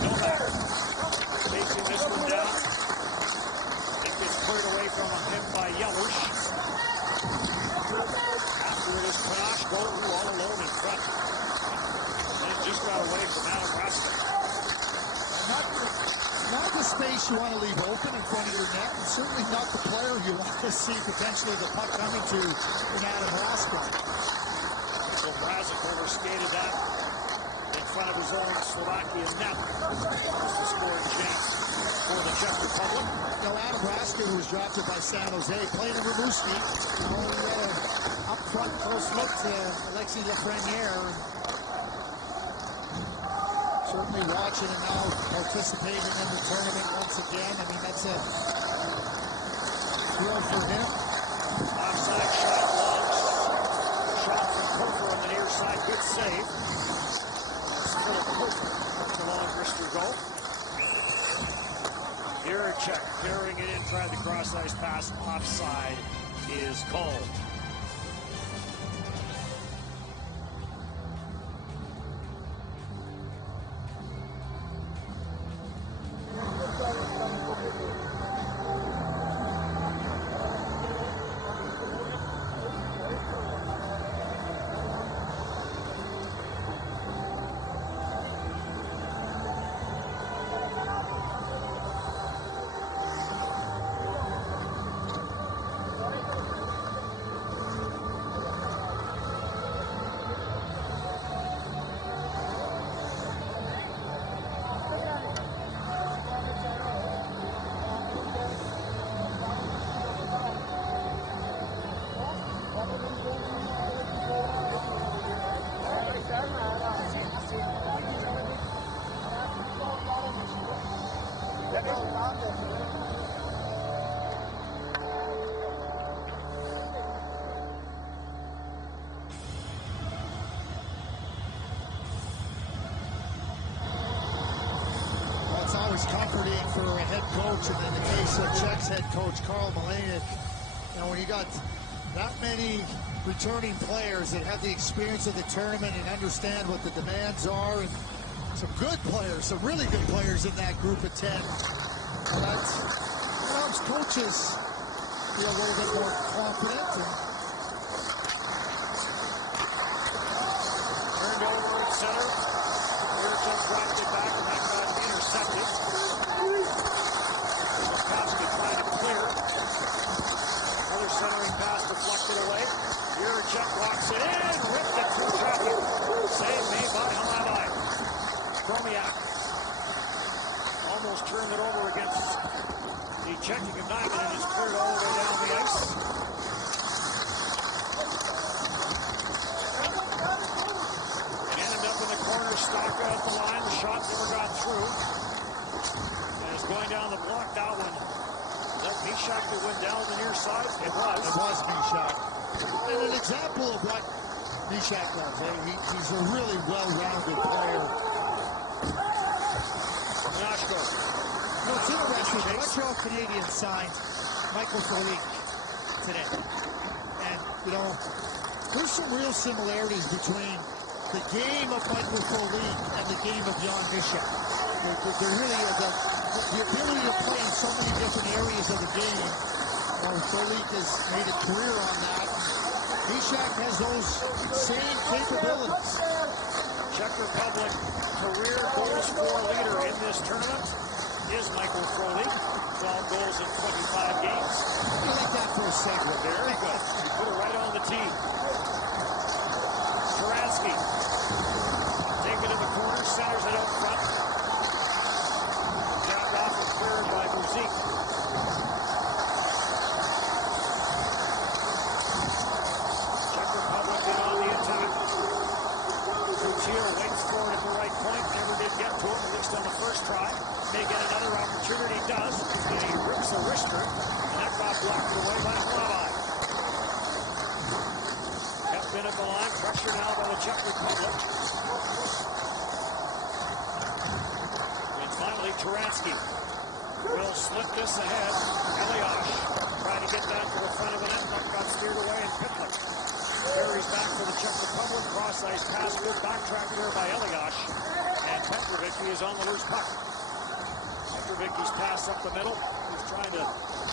Novak taking this one down. It gets cleared away from him by Yellish. After it is Panashko, all alone in front. And then just got away from Adam Raska. Not the space you want to leave open in front of your net, and certainly not the player you want to see potentially the puck coming to in Adam Raska. So Brazic overskated that in front of his own Slovakia net. That was the scoring chance for the Czech Republic. Now Adam Raska, who was drafted by San Jose, played in Rimouski. We got an up-front close look to Alexis Lafreniere. Certainly watching and now participating in the tournament once again. I mean, that's a thrill for him. Offside shot, long shot from Kofer on the near side. Good save. Philip Kofer up the long wrister goal. Here a Czech carrying it in, tried the cross-ice pass. Offside is called. Comforting for a head coach, and in the case of Czech's head coach Karl Malenic, you know, when you got that many returning players that have the experience of the tournament and understand what the demands are, and some good players, some really good players in that group of 10, that helps coaches be a little bit more confident. And turned over at center. Here just dropped it back, and that got intercepted. Trying to clear. Another centering pass deflected away. Here Czech walks it in, ripped it through traffic. Save made by Halabai. Chromiak almost turned it over against the Czeching of Diamond, and it's cleared all the way down the ice. It ended up in the corner, stopped at the line. The shot never got through. And it's going down the block. That one. Mishak that went down the near side? It was Mishak. And an example of what Mishak does. He's a really well-rounded player. Panashko. No, it's interesting. The Montreal Canadiens signed Michael Goalie today. And, you know, there's some real similarities between the game of Michael Goalie and the game of Jan Mishak. There really is. the ability to play in so many different areas of the game. Goalie has made a career on that. Ishak has those same capabilities. Czech Republic career goal scorer leader in this tournament is Michael Frolik. 12 goals in 25 games. You like that for a second. Very good. You put it right on the tee. Taransky. Take it in the corner. Centers it out front. Dropped off and cleared by Buzik. Czech Republic in on the attack. Gutierrez waits for it at the right point. Never did get to it, at least on the first try. May get another opportunity, does. And he rips a wrister. And that got blocked away by Goalie. Kept in at the line. Pressure now by the Czech Republic. And finally, Taransky will slip this ahead. Elias trying to get that to the front of the net. Puck got steered away, and Pitlick carries back to the Czech Republic. Cross-ice pass, good backtrack there by Elias. And Petrovicki is on the loose puck. Petrovicki's pass up the middle. He's trying to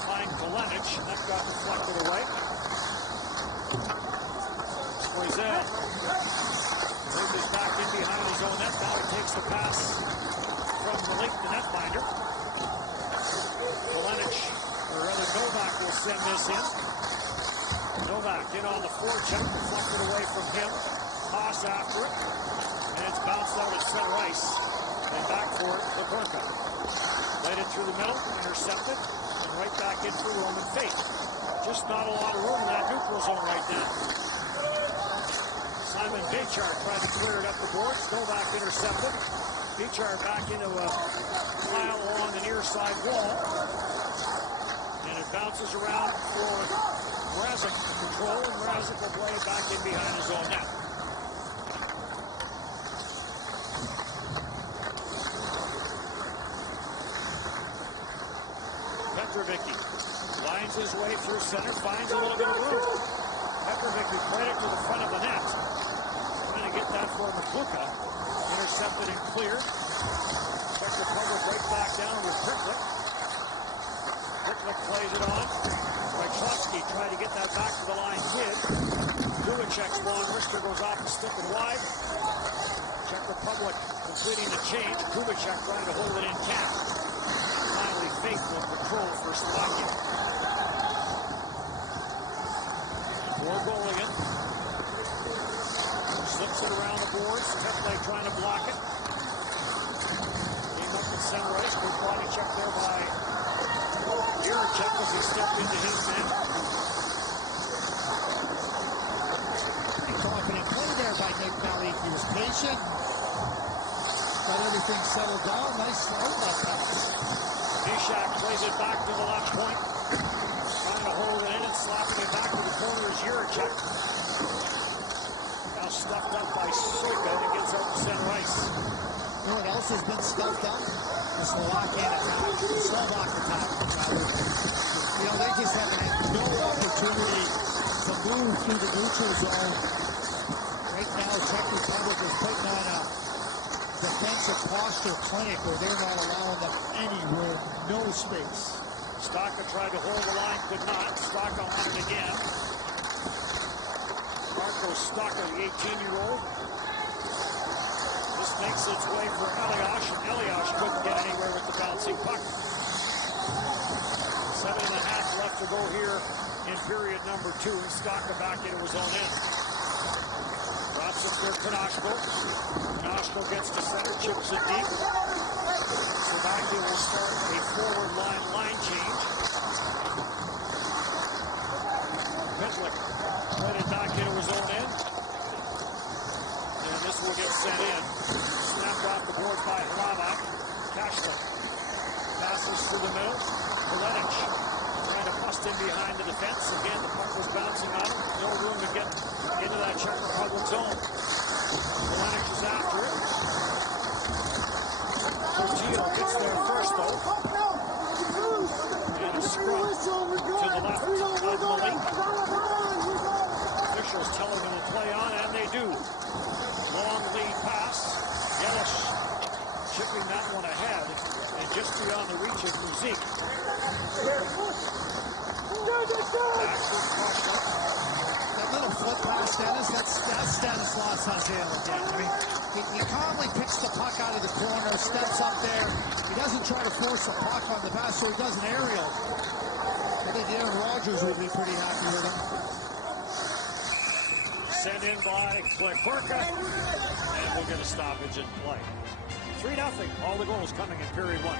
find Kalenic. That got deflected away. Squazel. Luke is back in behind his own net. Now he takes the pass from the link to netminder. Kalenic, or rather Novak, will send this in. Novak in on the forecheck, deflected away from him. Toss after it. And it's bounced out at center ice. And back for it, Laporta. Laid it through the middle, intercepted, and right back in for Roman Fate. Just not a lot of room in that neutral zone right now. Simon Bechar tried to clear it up the boards. Novak intercepted. Bechar back into a pile along the near side wall. And it bounces around for Mrazek to control, and Mrazek will play it back in behind his own net. Petrovicki lines his way through center, finds a little bit of room. Petrovicki played it to the front of the net. Trying to get that for Makluka. Intercepted and cleared. Czech Republic right back down with Pitlick. Pitlick plays it on. Rajkowski tried to get that back to the line, did. Dubicek's long wrister goes off the stick and wide. Czech Republic completing the change. Dubicek trying to hold it in cap. Finally, faithful control for Slovakia. For Goalie. Slips it around the boards. Petley trying to block it. Came up in center ice. Good body check there by Jiricek as he stepped into his man. Confident play there by Nick Malik. He was patient. Got everything settled down. Nice outlet pass. Ishak plays it back to the left point. Trying to hold it in and slapping it back to the corner is Jiricek. Now stuffed up by Sojka and gets out to center ice. You know what else has been stuffed up? The Slovakian attack. The Slovak attack, rather. You know, they just have had no opportunity to move through the neutral zone. Right now, Czech Republic is putting on a defensive posture clinic where they're not allowing them any room, no space. Staka tried to hold the line, could not. Staka on it again. Marco Staka, the 18-year-old. This makes its way for Elias, and Elias couldn't get anywhere with the bouncing puck. 7.5 left to go here in period number 2, and Staka back into his own end. Drops it for Konashko. Konashko gets to center, chips it deep. Slovakia will start a forward line change. Pitlick put it back into his own end. And this will get sent in. Snapped off the board by Hlavak. Kashlik passes to the middle. Kalenic trying to bust in behind the defense. Again, the puck was bouncing out. No room to get into that Czech Republic zone. Kalenic is after it. Tortillo gets there first, though. And a scrum to the left of Malik. Officials telling them to play on, and they do. Long lead pass. Yelich chipping that one ahead and just beyond the reach of Muzik. That little flip pass, Dennis, that's Stanislaus again. I mean, he calmly picks the puck out of the corner, steps up there. He doesn't try to force the puck on the pass, so he does an aerial. I think Aaron Rodgers would be pretty happy with him. Sent in by Klekorka, and we'll get a stoppage in play. 3-0, all the goals coming in period one.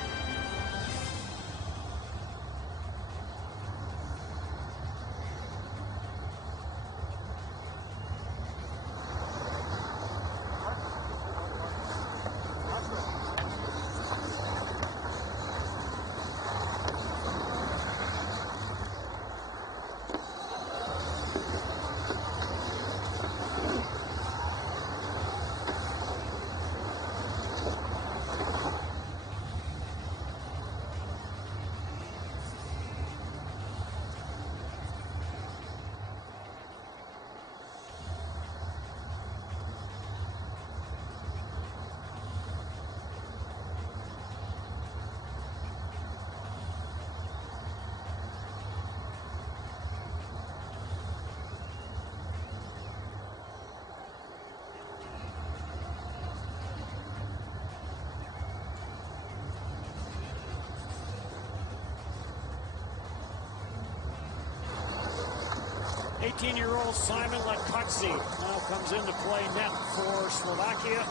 Eighteen-year-old Simon Lekotsi now comes into play net for Slovakia.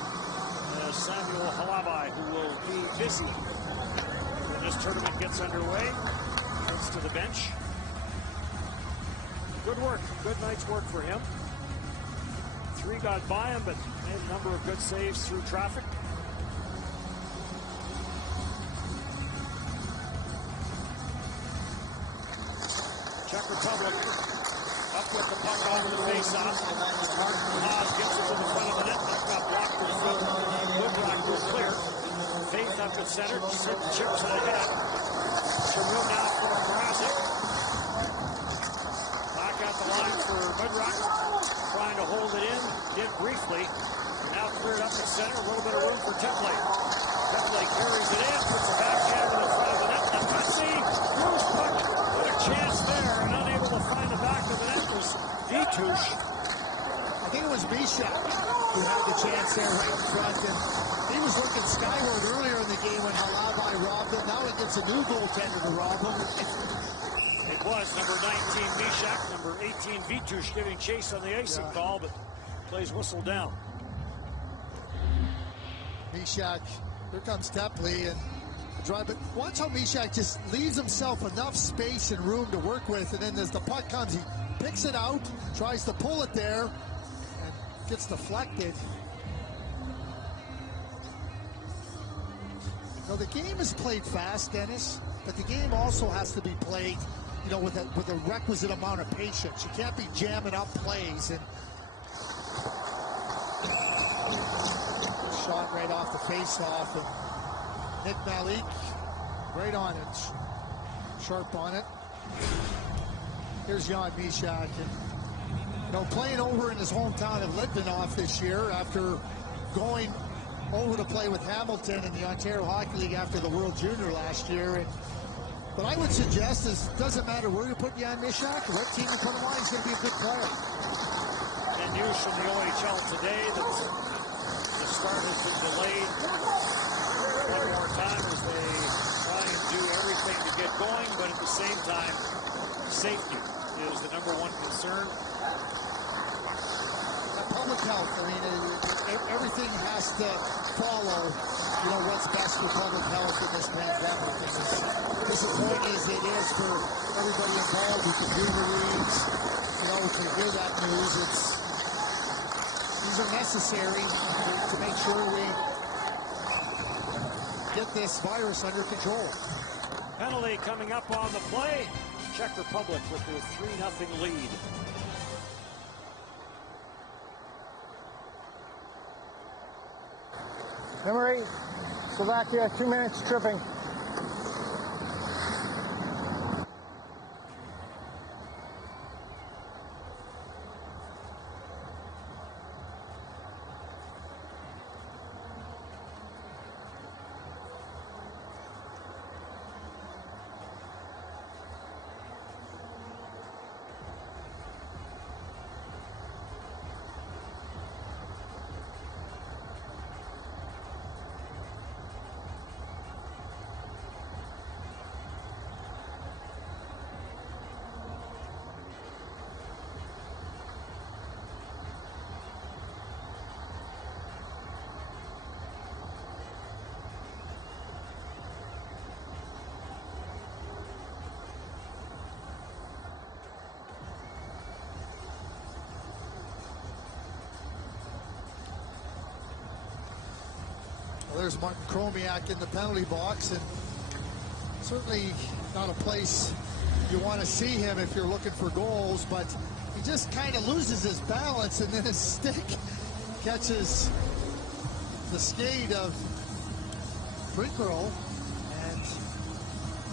Samuel Halabai, who will be busy when this tournament gets underway, gets to the bench. Good work, good night's work for him. 3 got by him, but made a number of good saves through traffic. Czech Republic up with the puck off the face-off. Haas gets it to the front of the net. Puck got blocked to the front. Woodrock will clear. Payton up at center. Chips it ahead. Giroux now for Mrazek. Back at the line for Woodrock. Trying to hold it in. Did briefly. Now cleared up at center. A little bit of room for Template. Template carries it in. Puts the backhand to the front of the net. Lekotsi. Loose puck. What a chance there. And unable to find the back of the net was Vitush. I think it was Mishak who had the chance there right in front. And he was looking skyward earlier in the game when Halabai robbed him. Now he gets a new goaltender to rob him. It was number 19 Mishak, number 18 Vitush giving chase on the icing call, but plays whistle down. Mishak, here comes Tepley and drive, but watch how Mishak just leaves himself enough space and room to work with, and then as the puck comes, he picks it out, tries to pull it there, and gets deflected. Now the game is played fast, Dennis, but the game also has to be played, you know, with a requisite amount of patience. You can't be jamming up plays. And shot right off the face-off, and Nick Malik right on it, sharp on it. Here's Jan Mishak, and you know, playing over in his hometown of Litvinov this year after going over to play with Hamilton in the Ontario Hockey League after the World Junior last year. And what I would suggest is, doesn't matter where you put Jan Mishak or what team you put him on, he's going to be a good player. And news from the OHL today that the start has been delayed one more time as they try and do everything to get going, but at the same time, safety is the #1 concern. Public health, I mean, everything has to follow, you know, what's best for public health in this pandemic. And as disappointing as it is for everybody involved who can hear the reads, you know, to hear that news, these are necessary to make sure we get this virus under control. Penalty coming up on the play. Czech Republic with their 3-0 lead. Number 8, Slovakia, 2 minutes tripping. there's Martin Kromiak in the penalty box, and certainly not a place you want to see him if you're looking for goals, but he just kind of loses his balance, and then his stick catches the skate of Brinkrow, and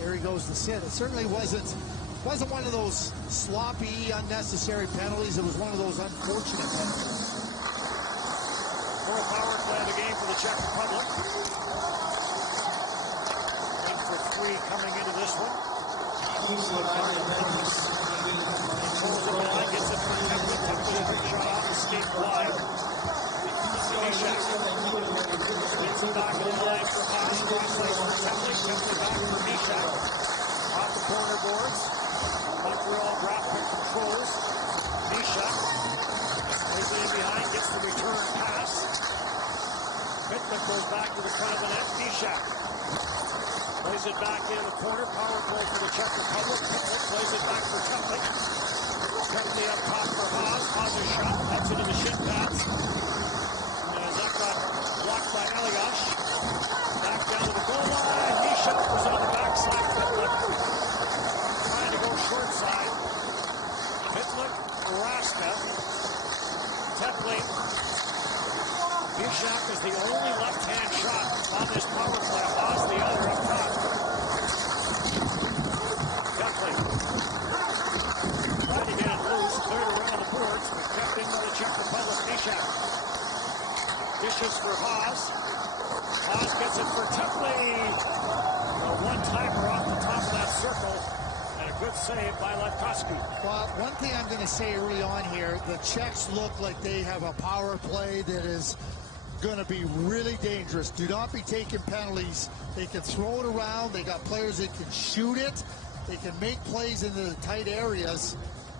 there he goes to sit. It certainly wasn't one of those sloppy, unnecessary penalties. It was one of those unfortunate penalties. Fourth power play of the game for the Czech Republic. 1 for 3 coming into this one. Controls it behind, gets it for Temple. Temple, a great shot off the skate wide. Mishak spins it back in the line for Haas. Cross lace for Temple. Temple back for Mishak. Off the corner boards. Montreal drop pick controls. Mishak plays it in behind, gets the return pass. Pitlick goes back to the front of the net. Mishak plays it back into the corner. Power play for the Czech Republic. Pitlick plays it back for Temple. Temple up top for Haas. Haas' shot. That's into the shin pads. And that got blocked by Eliash. Back down to the goal line. Mishak was on the backside. Pitlick trying to go short side. Pitlick, Raska, Temple. Mishak is the only left-hand shot on this power play. Haas the other up top. Temple trying to get it loose, cleared around the boards, but kept in by the Czech Republic. Mishak dishes for Haas. Haas gets it for Temple. A one-timer off the top of that circle. And a good save by Latkoski. Well, one thing I'm going to say early on here, the Czechs look like they have a power play that is going to be really dangerous. Do not be taking penalties. They can throw it around. They got players that can shoot it. They can make plays into the tight areas.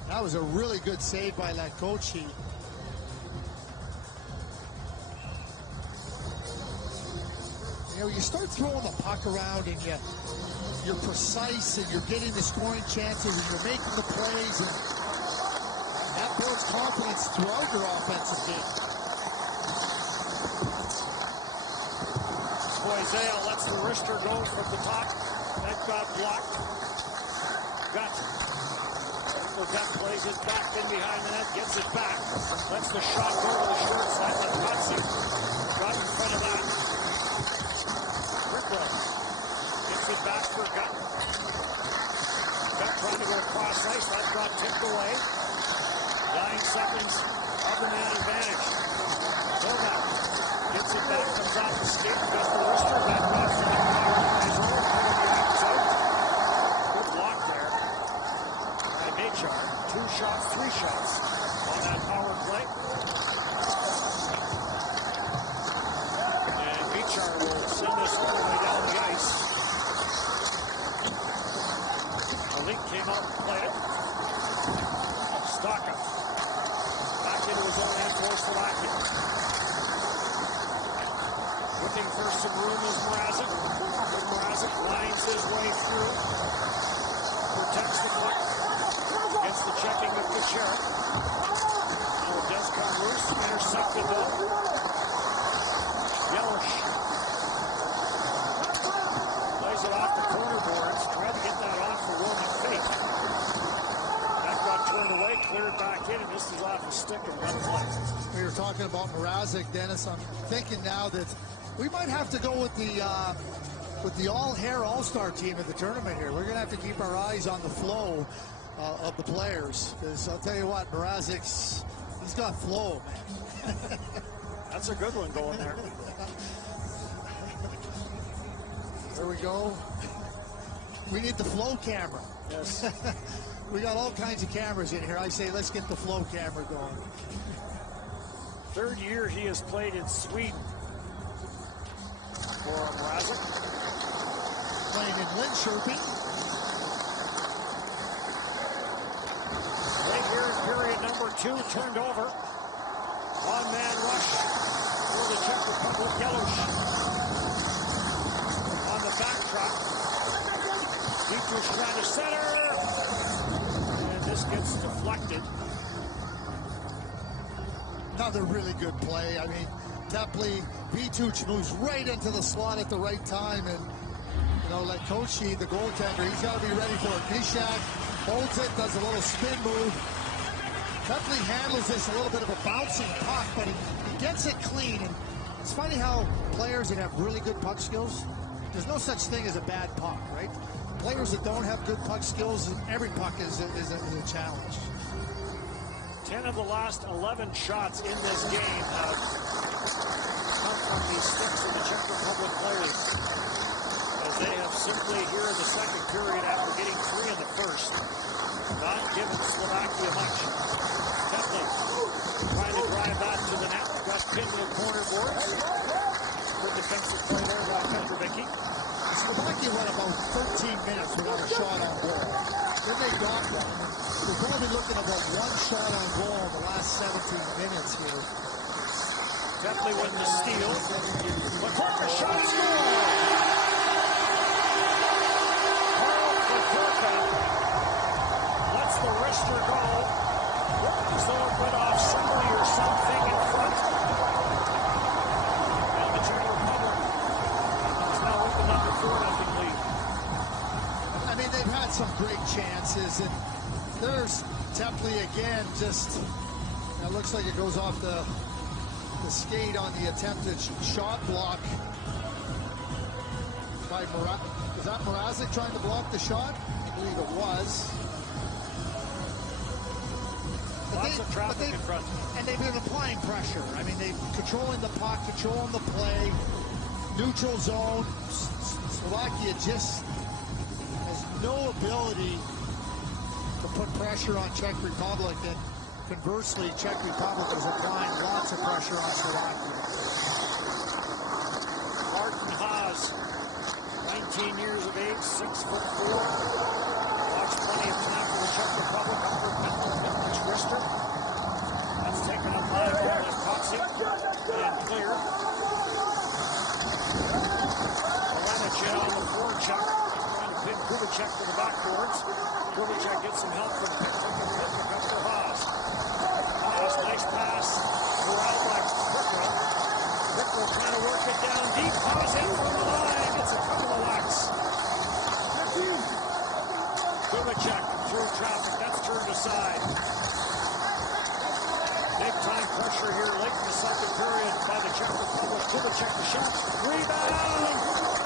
That was a really good save by Latkoski. You know, you start throwing the puck around and you're precise and you're getting the scoring chances and you're making the plays, and that builds confidence throughout your offensive game. Boiselle lets the wrister go from the top. That got blocked. Gotcha. That plays it back in behind the net, gets it back. Lets the shot go to the short side. Latkoski got in front of that. Brinkrow gets it back for Gutt. Gutt trying to go across ice. That got tipped away. 9 seconds of the man advantage. Novak gets it back, comes off the skate, got the wrister, that got selected by organizer. Good block there by Machar. 2 shots, 3 shots on that power play. And Machar will send this all the way down the ice. Malik came out and played it. Staka back into his own end for Slovakia. Looking for some room is Mrazek. Mrazek lines his way through. Protects the puck. Gets the checking of Kucherov. Now it does come loose. Intercepted though. Yelich plays it off the corner boards. Tried to get that off for Roman Fate. That got turned away, cleared back in, and this is off the stick of Red Flag. We were talking about Mrazek, Dennis. I'm thinking now that we might have to go with the all-hair all-star team at the tournament here. We're going to have to keep our eyes on the flow of the players. Because I'll tell you what, Mrazek's, he's got flow, man. That's a good one going there. There we go. We need the flow camera. Yes. We got all kinds of cameras in here. I say let's get the flow camera going. 3rd year he has played in Sweden for Mrazek. Playing in Linköping. Right here in period number 2, turned over. One-man rush for the Czech Republic. Yelich on the back drop. Dietrich trying to center. And this gets deflected. Another really good play. I mean, Tepley, Vituch moves right into the slot at the right time, and you know, like Kochi, the goaltender, he's got to be ready for it. Nishak holds it, does a little spin move. Tepley handles this a little bit of a bouncing puck, but he gets it clean. And it's funny how players that have really good puck skills, there's no such thing as a bad puck, right? Players that don't have good puck skills, every puck is a challenge. 10 of the last 11 shots in this game have come from the sticks of the Czech Republic players, as they have simply, here in the second period, after getting 3 in the first, not given Slovakia much. Tepley trying to drive that to the net. Gus pinned to the corner boards. Good defensive play there by Petrovicky. Slovakia went about 13 minutes without a shot on goal. Then they got one. We're probably looking at about 1 shot on goal in the last 17 minutes here. Tepley with the steal. The corner shot score! Lets the wrister go. As though it went off somebody or something in front. And the Czech Republic has now opened up a 4-0 lead. I mean, they've had some great chances, and there's Tepley again. Just it looks like it goes off the skate on the attempted shot block by Mrazek. Was that Mrazek trying to block the shot? I believe it was. Lots of traffic in front. And they've been applying pressure. I mean, they're controlling the puck, controlling the play, neutral zone. Slovakia just has no ability to put pressure on Czech Republic, and conversely, Czech Republic is applying lots of pressure on Slovakia. Martin Haas, 19 years of age, 6'4". Watch plenty of time for the Czech Republic. Upper wrister. That's taken up by Goalie. Coxie and clear. Olenicek on the forecheck, trying to pin Kubicek to the backboards. Kubicek gets some help from Pitlick, and Pitlick up to Haas. Haas, nice pass. Corral by Pickrell. Pickrell trying to work it down deep. Haas in from the line. It's a couple of whacks. Kubicek through traffic. That's turned aside. Big time pressure here late in the second period by the Czech Republic. Kubicek the shot. Rebound!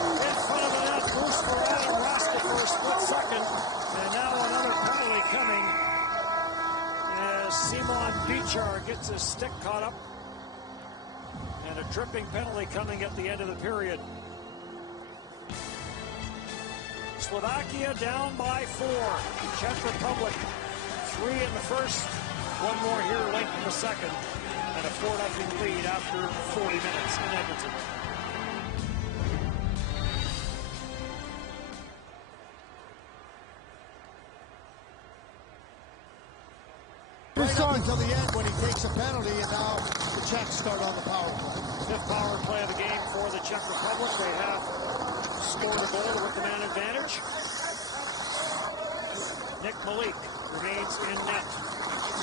In front of the net. Loose for Adam Raska for a split second. And now another penalty coming as Simon Bichar gets his stick caught up. And a tripping penalty coming at the end of the period. Slovakia down by 4. Czech Republic 3 in the first. One more here late in the second. And a 4-0 lead after 40 minutes in Edmonton. Right up until the end when he takes a penalty, and now the Czechs start on the power play. 5th power play of the game for the Czech Republic. They have scored a goal with the man advantage. Nick Malik remains in net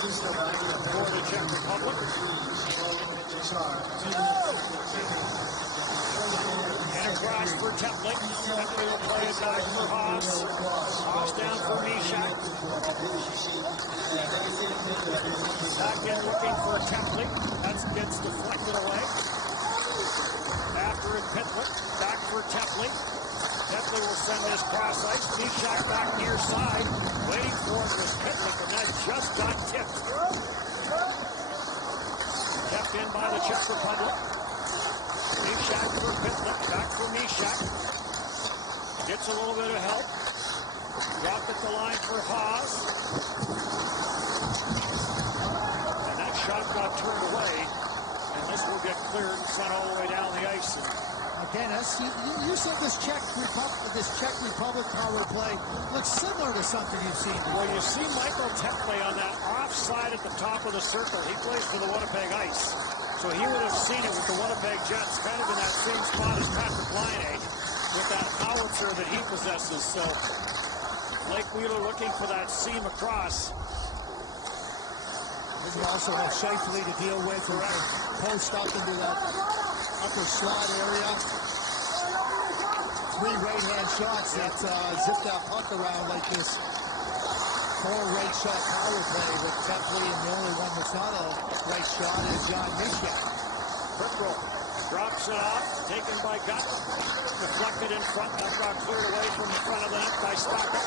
for the Czech Republic. And across for Tepley. Tepley will play it back for Haas. Haas down for Nishak. Back in looking for Tepley. That gets deflected away. After it, Pitlick. Back for Tepley. Tepley will send this cross ice. Nishak back near side. Waiting for it was Pitlick, and that just got tipped. Kept in by the Czech Republic. Nishak for Pitlick. Back for Nishak. Gets a little bit of help. Dropped at the line for Haas. And that shot got turned away. And this will get cleared and sent all the way down the ice. Again, you said this Czech Republic power play looks similar to something you've seen before. Well, you see Michael Tepley on that offside at the top of the circle. He plays for the Winnipeg Ice. So he would have seen it with the Winnipeg Jets kind of in that same spot as Patrick Laine with that howitzer that he possesses. So Blake Wheeler looking for that seam across. And you also have Shifley to deal with, who can post up into that upper slot area. 3 right-hand shots that zip that puck around like this 4 right shot power play with Tepley, and the only one that's not a right shot is John Mishak. Pickrell drops it off, taken by Gutt, deflected in front, that got cleared away from the front of the net by Stocka.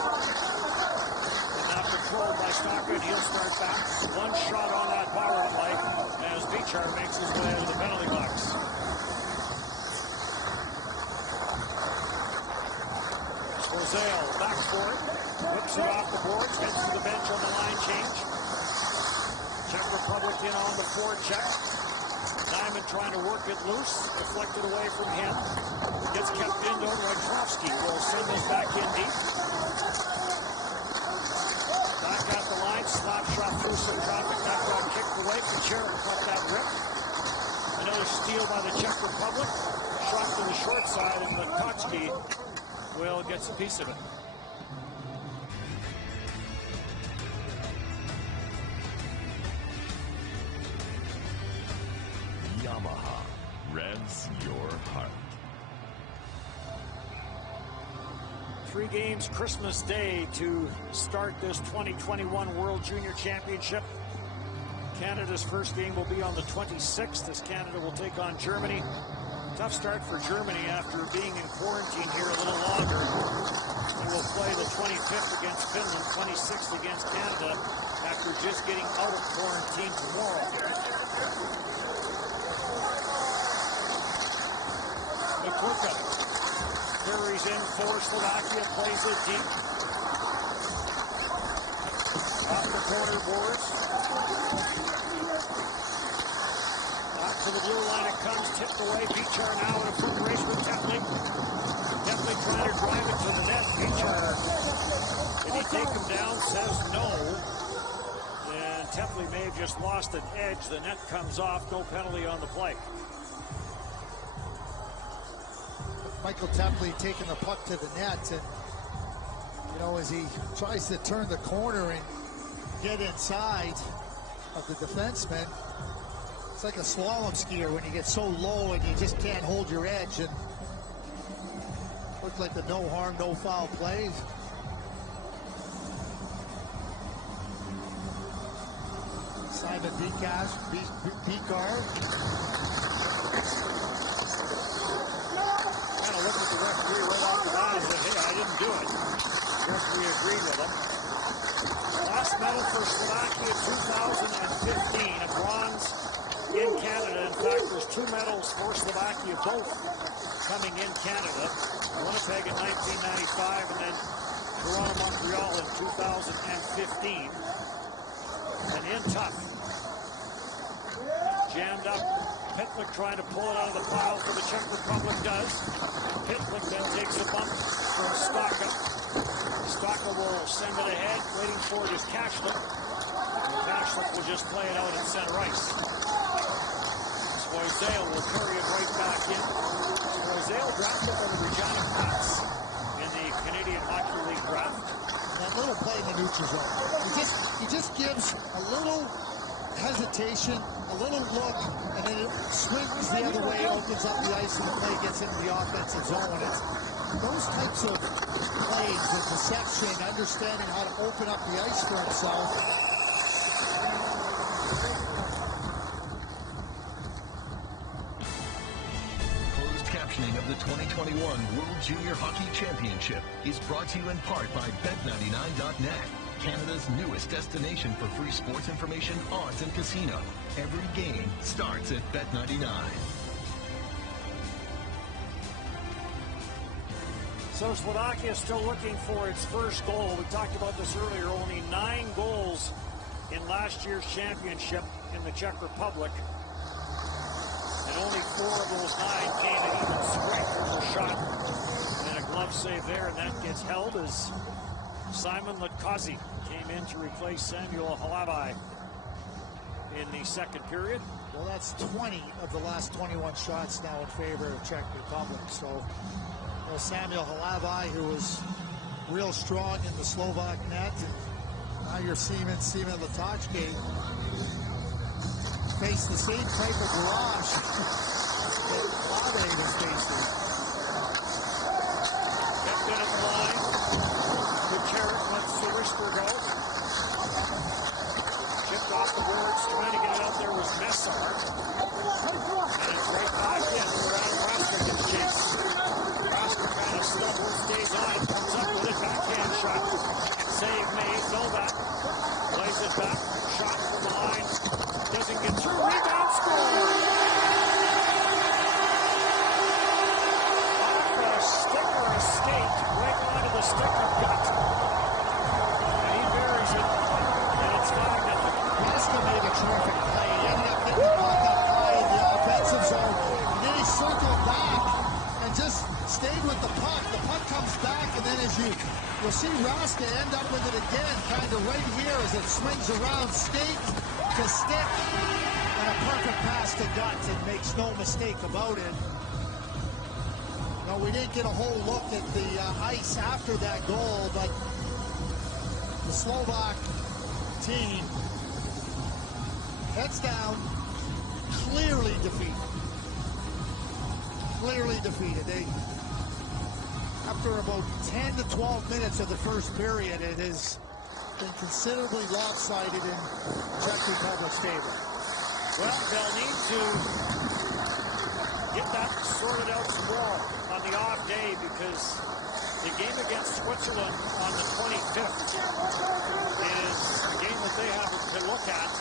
And now controlled by Stocka, and he'll start back. 1 shot on that power play as Beachar makes his way to the penalty box. Rosale back for it, whips it off the boards, heads to the bench on the line change. Czech Republic in on the forecheck. Diamond trying to work it loose, deflected away from him. Gets kept in though. Rajkowski will send this back in deep. Back at the line, slap shot through some traffic. That got kicked away. Kucherov caught that rip. Another steal by the Czech Republic. Shot to the short side, and Rajkowski will get a piece of it. Yamaha revs your heart. 3 games Christmas Day to start this 2021 World Junior Championship. Canada's first game will be on the 26th as Canada will take on Germany. Tough start for Germany after being in quarantine here a little longer. They will play the 25th against Finland, 26th against Canada after just getting out of quarantine tomorrow. Mikuka carries in for Slovakia, plays it deep. Off the corner boards. Back to the blue line it comes, tipped away. Beachar now in a foot race with Tepley. Tepley trying to drive it to the net. Beachar, did he take him down? Says no. And Tepley may have just lost an edge. The net comes off. No penalty on the play. Michael Tepley taking the puck to the net, and you know, as he tries to turn the corner and get inside of the defenseman, it's like a slalom skier when you get so low and you just can't hold your edge, and looked like the no harm, no foul play. Simon Beakar. Looked at the referee right off the line and said, hey, I didn't do it. The referee agreed with him. Last medal for Slovakia 2015, a bronze in Canada. In fact, there's 2 medals for Slovakia, both coming in Canada. Winnipeg in 1995 and then Toronto, Montreal in 2015. And in tough. Jammed up. Pitlick trying to pull it out of the pile for the Czech Republic does. Pitlick then takes a bump from Stocka. Stocka will send it ahead, waiting for it is Kashlik. Kashlik will just play it out in center ice. Swoizale will carry it right back in. Swoizale drafted by the Regina Pats in the Canadian Hockey League draft. That little play in the neutral zone. He just gives a little hesitation, a little look, and then it swings the other way, opens up the ice, and the play gets into the offensive zone. It's those types of plays, the deception, understanding how to open up the ice for himself. Closed captioning of the 2021 World Junior Hockey Championship is brought to you in part by Bet99.net. Canada's newest destination for free sports information, odds, and casino. Every game starts at Bet99. So Slovakia is still looking for its first goal. We talked about this earlier. Only 9 goals in last year's championship in the Czech Republic. And only 4 of those 9 came in even strength. There's a shot and a glove save there, and that gets held as Simon Latkazi came in to replace Samuel Halabai in the second period. Well, that's 20 of the last 21 shots now in favor of Czech Republic. So, you know, Samuel Halabai, who was real strong in the Slovak net, and now you're Simon Latkazi face the same type of barrage that Goalie was facing. Kept in at the line. Kucherov lets Sorister go. Chipped off the boards, trying to get it out there was Messar. And it's right back in where Adam Raster gets chased. Raster kind of stumbles, stays on it, comes up with it, backhand shot. Save made, Novak plays it back, shot from the line, doesn't get through, rebound, score! Off a stick or a skate, right onto the stick of gut. And he buries it, and it's 9-0. Raska made a terrific play. He ended up getting the puck up high in the offensive zone, and then he circled back and just stayed with the puck. The puck comes back, and then as you'll see Raska end up with it again, kind of right here as it swings around, skate to stick, and a perfect pass to Guts. It makes no mistake about it. No, we didn't get a whole look at the ice after that goal, but the Slovak team heads down, clearly defeated. Clearly defeated. After about 10 to 12 minutes of the first period, it has been considerably lopsided in Czech Republic's favor. Well, they'll need to get that sorted out some more on the off day, because the game against Switzerland on the 25th is a game that they have to look at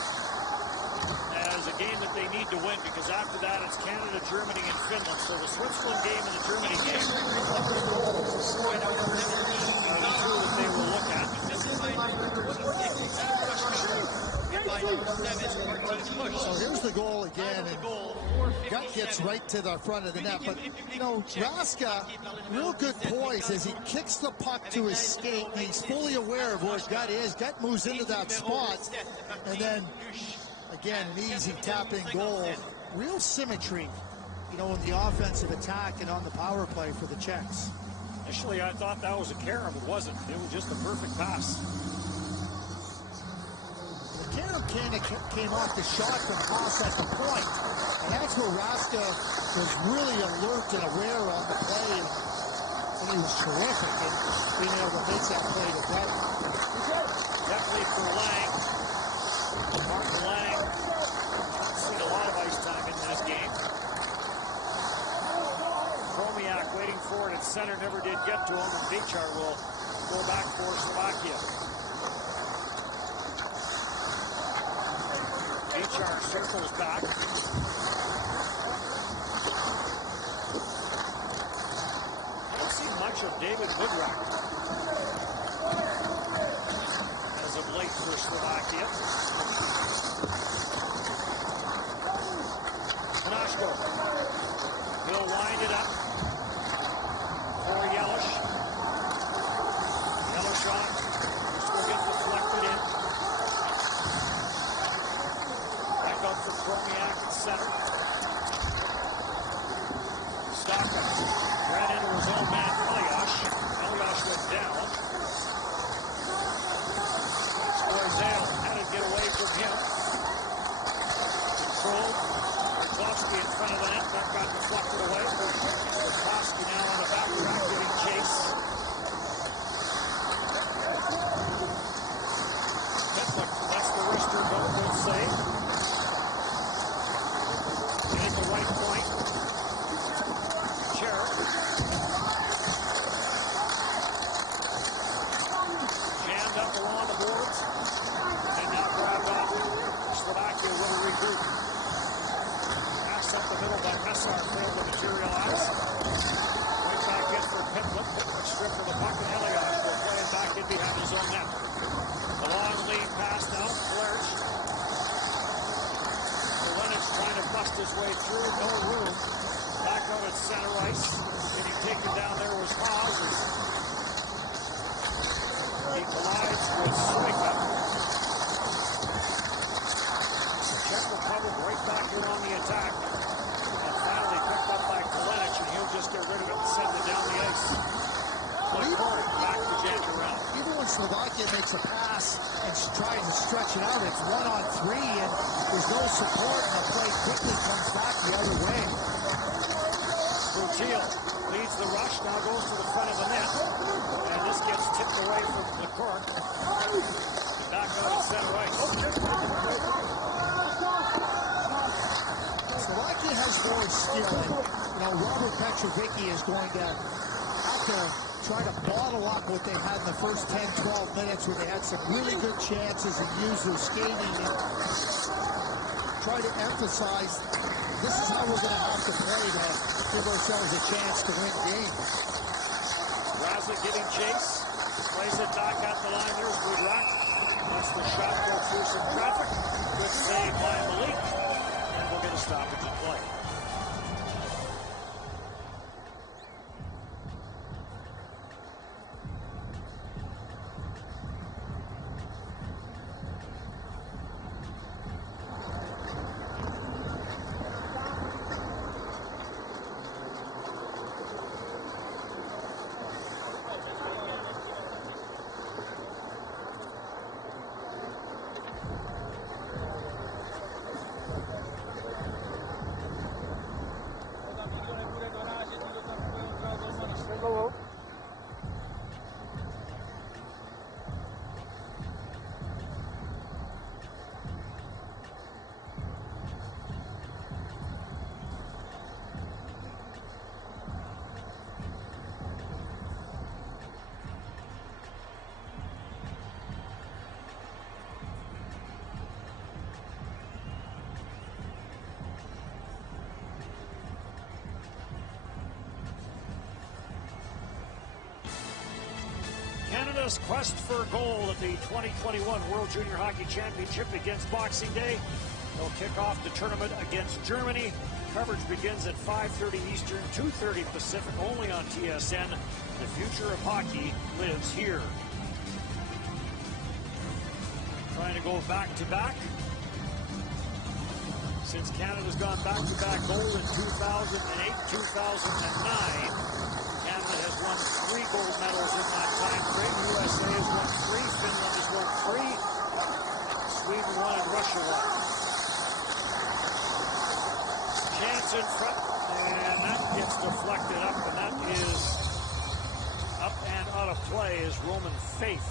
as a game that they need to win, because after that it's Canada, Germany, and Finland. So the Switzerland game and the Germany game are the two that they will look at. So here's the goal again, and Gut gets right to the front of the net. But, you know, Raska, real good poise as he kicks the puck to his skate, and he's fully aware of where Gut is. Gut moves into that spot, and then, again, an easy tapping goal. Real symmetry, you know, in the offensive attack and on the power play for the Czechs. Initially, I thought that was a carom. It wasn't. It was just a perfect pass. The carom came off the shot from Haas at the point, and that's where Raska was really alert and aware on the play, and he was terrific in being able to make that play to Gut. Definitely for Lang. Martin Lang. I've seen a lot of ice time in this game. Kromiak waiting for it at center, never did get to him, and Vichar will go back for Slovakia. Vichar circles back. I don't see much of David Woodruff as of late for Slovakia. Knashko. He'll wind it up for Yelich. Yelich shot. Will get deflected in. Back up for Kromiak at center. Staka ran into his own man, Elias. Elias went down. It's Barzal. Had to get away from him. Controlled. Arkovsky in front of the net. That got deflected away. Arkovsky now on the back track getting chased. That's the wrister vote will say. And at the right point, Cherry. Jammed up along the boards. And now grabbed off. Slovakia will regroup. Pass up the middle by Messar, failed to materialize. Right back in for Pitlick. Pitlick stripped of the puck, and Elias will play it back in behind his own net. The long lead pass now, Flerch. Lennox trying to bust his way through, no room. Back out at center ice. Getting taken down there was Haas. He collides with Stoika. Czech Republic right back here on the attack. And finally picked up by Kalenic, and he'll just get rid of it and send it down the ice. Back to Danger around. Even when Slovakia makes a pass and and trying to stretch it out. It's 1-on-3, and there's no support, and the play quickly comes back the other way. Bertiel leads the rush, now goes to the front of the net, and this gets tipped away from LeCourt. Back out at center ice. Slovakia has more skill, and Robert Petrovicki is going to have to try to bottle up what they had in the first 10-12 minutes, where they had some really good chances and used their skating, and try to emphasize this is how we're going to have to play to give ourselves a chance to win games. Raza getting chase, plays it back at the line. There's Woodrock. Lets the shot go through some traffic. Good save by Malik. And we'll get a stoppage in play. Canada's quest for gold at the 2021 World Junior Hockey Championship against Boxing Day. They'll kick off the tournament against Germany. Coverage begins at 5:30 Eastern, 2:30 Pacific, only on TSN. The future of hockey lives here. Trying to go back-to-back. Since Canada's gone back-to-back gold in 2008, 2009. Canada has won 3 gold medals in that time frame. USA has won 3, Finland has won 3, Sweden 1, and Russia 1. Chance in front, and that gets deflected up, and that is up and out of play as Roman Faith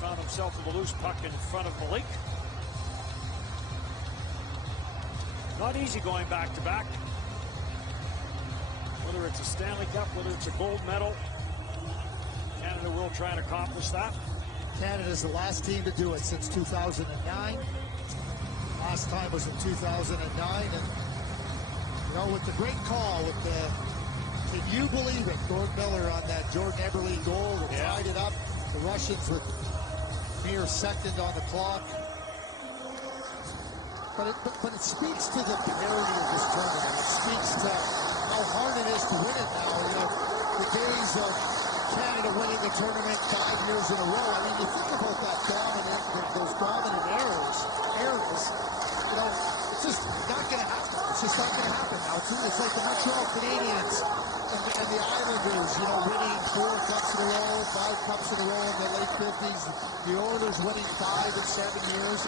found himself with a loose puck in front of Malik. Not easy going back-to-back. Whether it's a Stanley Cup, whether it's a gold medal, Canada will try and accomplish that. Canada's the last team to do it since 2009. Last time was in 2009, and with the great call, with the "Can you believe it?" Gord Miller on that Jordan Eberle goal that tied it up. The Russians with mere second on the clock. But it speaks to the parity of this tournament. It speaks to how hard it is to win it now. The days of Canada winning the tournament 5 years in a row. I mean, you think about those dominant eras. It's just not going to happen. It's just not going to happen now. It's like the Montreal Canadiens and the Islanders, winning 4 cups in a row, 5 cups in a row in the late 50s. The Oilers winning 5 in 7 years.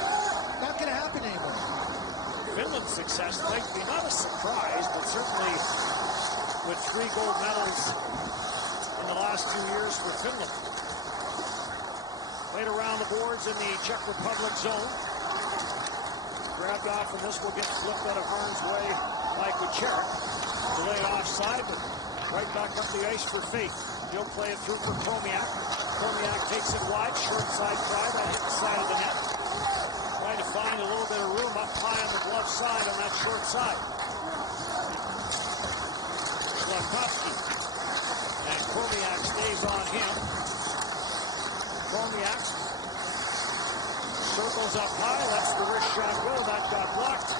Not going to happen anymore. Finland's success might be not a surprise, but certainly with 3 gold medals in the last 2 years for Finland. Played around the boards in the Czech Republic zone. Grabbed off, and this will get flipped out of harm's way by Kucherov. Delayed offside, but right back up the ice for Faith. He'll play it through for Chromiak. Chromiak takes it wide, short side drive, that hit the side of the net. Trying to find a little bit of room up high on the glove side on that short side. Slavkovsky. And Chromiak stays on him. Chromiak circles up high, lets the wrist shot go. That got blocked.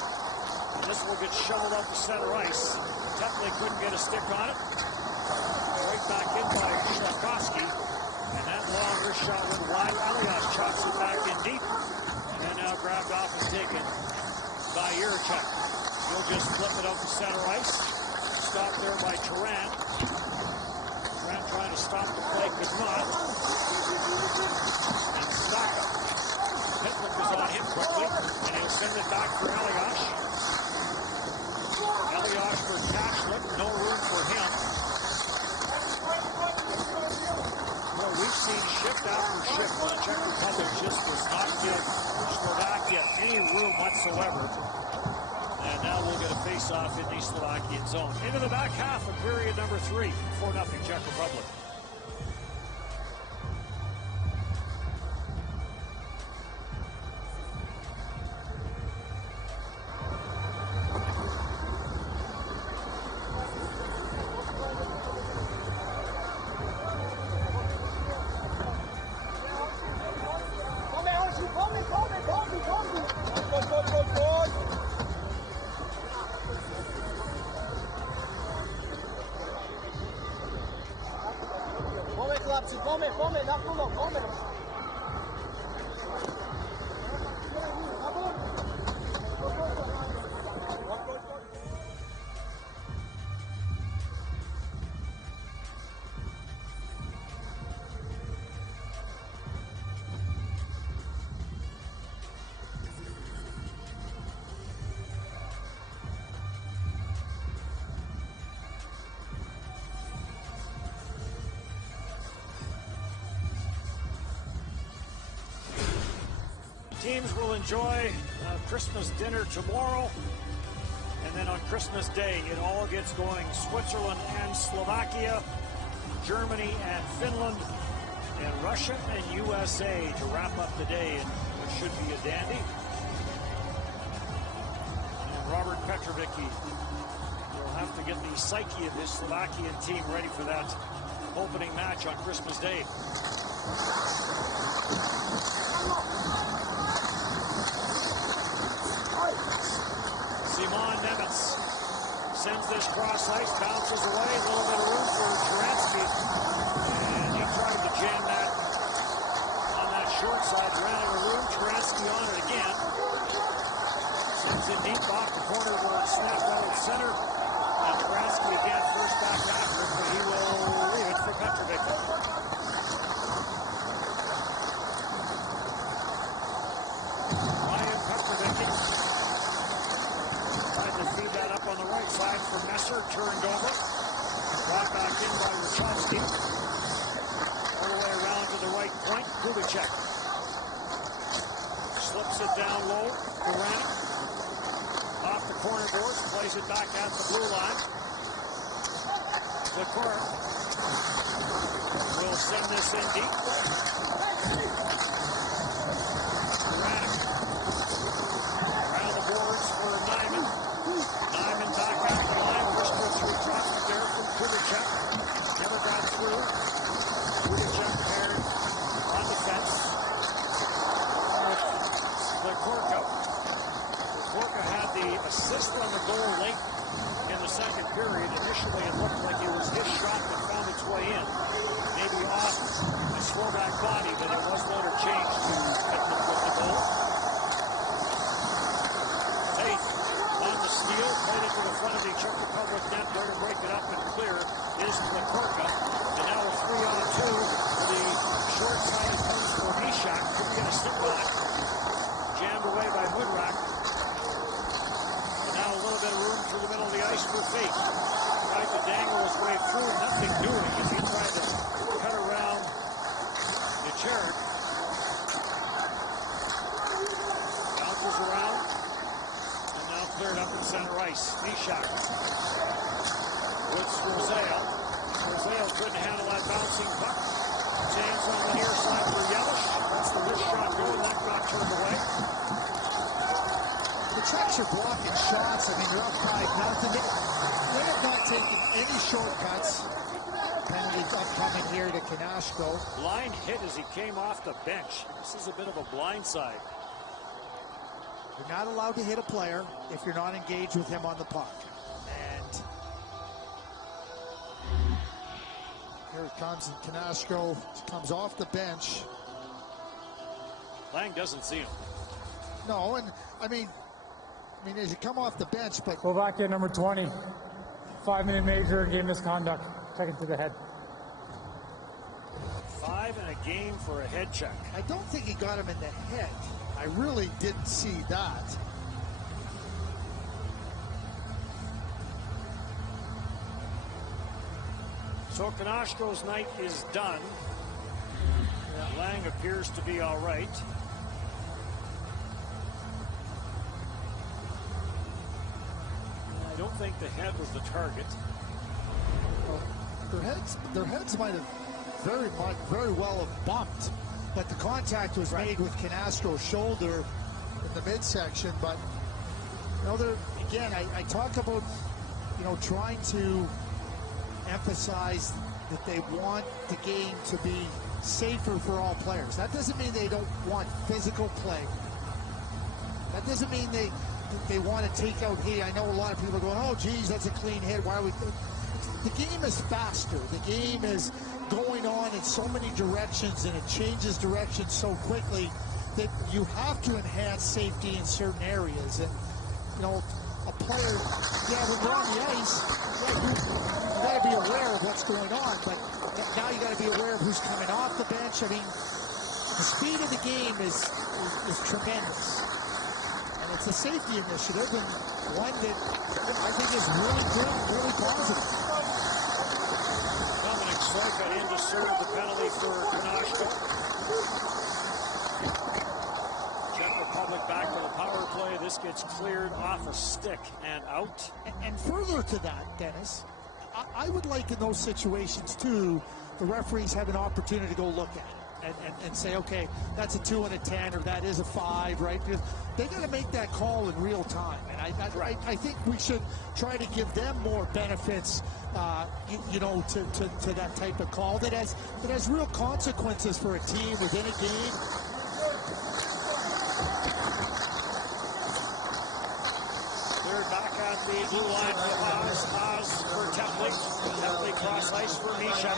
And this will get shoveled up the center ice. Tepley couldn't get a stick on it. Right back in by Slavkovsky. And that long wrist shot went wide. Alias chops it back in deep. And now grabbed off and taken by Yurchuk. He'll just flip it up the center ice. Stopped there by Turan. Turan trying to stop the play, could not. And Staka on him quickly, and he'll send it back for Elias. Elias for Kachlik, no room for him. Well, we've seen shift after shift. The Czech Republic just does not give Slovakia any room whatsoever. And now we'll get a face-off in the Slovakian zone. Into the back half of period number 3. 4-0 Czech Republic. Teams will enjoy Christmas dinner tomorrow, and then on Christmas Day it all gets going. Switzerland and Slovakia, Germany and Finland, and Russia and USA to wrap up the day, and it should be a dandy. And Robert Petrovicki will have to get the psyche of his Slovakian team ready for that opening match on Christmas Day. Simon Nemitz sends this cross ice, bounces away, a little bit of room for Taransky, and he tried to jam that on that short side, ran out of room. Taransky on it again, sends it deep off the corner where it snapped out of center, and Taransky again first back after it, but he will leave it for Petrovic. Ryan Petrovic feed that up on the right side for Messer, turned over, brought back in by Rachovsky, all the way around to the right point. Kubicek slips it down low, Durant off the corner boards, plays it back at the blue line. Leclerc will send this in deep. Durant around the boards for Nyman. Nyman back out the line, Bristol through traffic there from Kubicek. Never got through. Kubicek paired on the fence with Leclerc. Leclerc had the assist on the goal late in the second period. Initially it looked like it was his shot that found its way in. Maybe off the Slovak body, but it was later changed to Edmund with the goal. Tate on the steal, played it to the front of the Czech Republic net, there to break it up and clear is Leclerc. And now a 3-on-2 to the short side. It comes for Mishak. Couldn't get a stick on it. Jammed away by Woodrock. And now a little bit of room through the middle of the ice for Fate. Tried to dangle his way through, nothing doing as he tried to cut around the Czech. Bounces around. And now cleared up in center ice. Mishak with Strozail. Strozail couldn't handle that bouncing puck. James on the near side for Yelish. That's the wrist shot goal. That got turned away. The Czechs are blocking shots. I mean, they're up 5-0. They have not taken any shortcuts. Penalty upcoming here to Kanashko. Blind hit as he came off the bench. This is a bit of a blind side. You're not allowed to hit a player if you're not engaged with him on the puck. And here it comes, and Kanashko comes off the bench. Lang doesn't see him. No, and I mean, as you come off the bench, but Slovakia number 20, 5-minute major, game misconduct, second to the head. 5 in a game for a head check. I don't think he got him in the head. I really didn't see that. So Konashko's night is done. Lang appears to be all right. I don't think the head was the target. Well, their heads might have very well have bumped, but the contact was made with Canastro's shoulder in the midsection. But you know, again, I talk about, you know, trying to emphasize that they want the game to be safer for all players. That doesn't mean they don't want physical play. That doesn't mean they want to take out hit. I know a lot of people are going, oh geez, that's a clean hit, why are we? The game is faster. The game is going on in so many directions, and it changes directions so quickly that you have to enhance safety in certain areas. And you know, a player, yeah, when you're on the ice, you got to be aware of what's going on, but now you got to be aware of who's coming off the bench. I mean, the speed of the game is tremendous, and it's a safety initiative, and one that I think is really good, really positive. Dominic Sloy got in to serve the penalty for Konashko. Czech Republic back to the power play. This gets cleared off a stick and out. And further to that, Dennis, I would like in those situations too, the referees have an opportunity to go look at it and say, okay, that's a 2 and a 10, or that is a 5, right? Because they got to make that call in real time, and I think we should try to give them more benefits, you know, to that type of call that has real consequences for a team within a game. They're back at the blue line with Oz for Templey. Templey cross ice for Misha.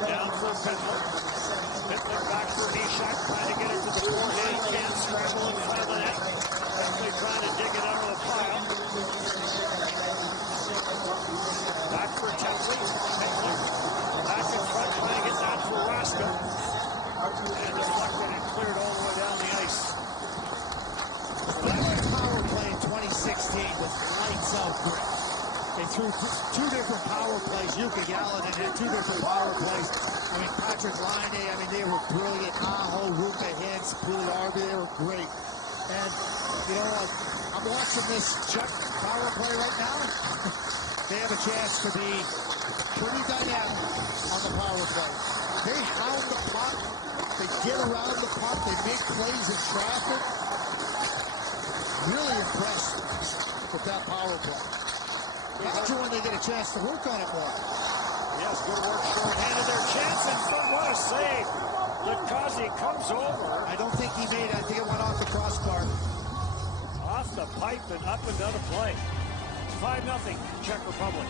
Down for Pitlick. Pitlick back for Misha, trying to get it to the forehand. Can't scramble in front of the net. Templey trying to dig it out of the pile. Back for Templey. Pitlick back in front, trying to get that for Raska. And deflected and cleared all the way down the ice. That power play in 2016 was lights out great. They threw 2 different power plays. Yuka Gallon and had 2 different power plays. I mean, Patrick Laine, I mean, they were brilliant. Aho, Ruka Hintz, Puliarvi, they were great. And, you know, I'm watching this Czech power play right now. They have a chance to be pretty dynamic on the power play. They hound the puck. They get around the puck. They make plays in traffic. Really impressed with that power play. Imagine when they get a chance to work on it more. Yes, good work short-handed there. Chance in front. What a save. Likazi comes over. I don't think he made it. I think it went off the crossbar. Off the pipe and up and down the play. 5-0 Czech Republic.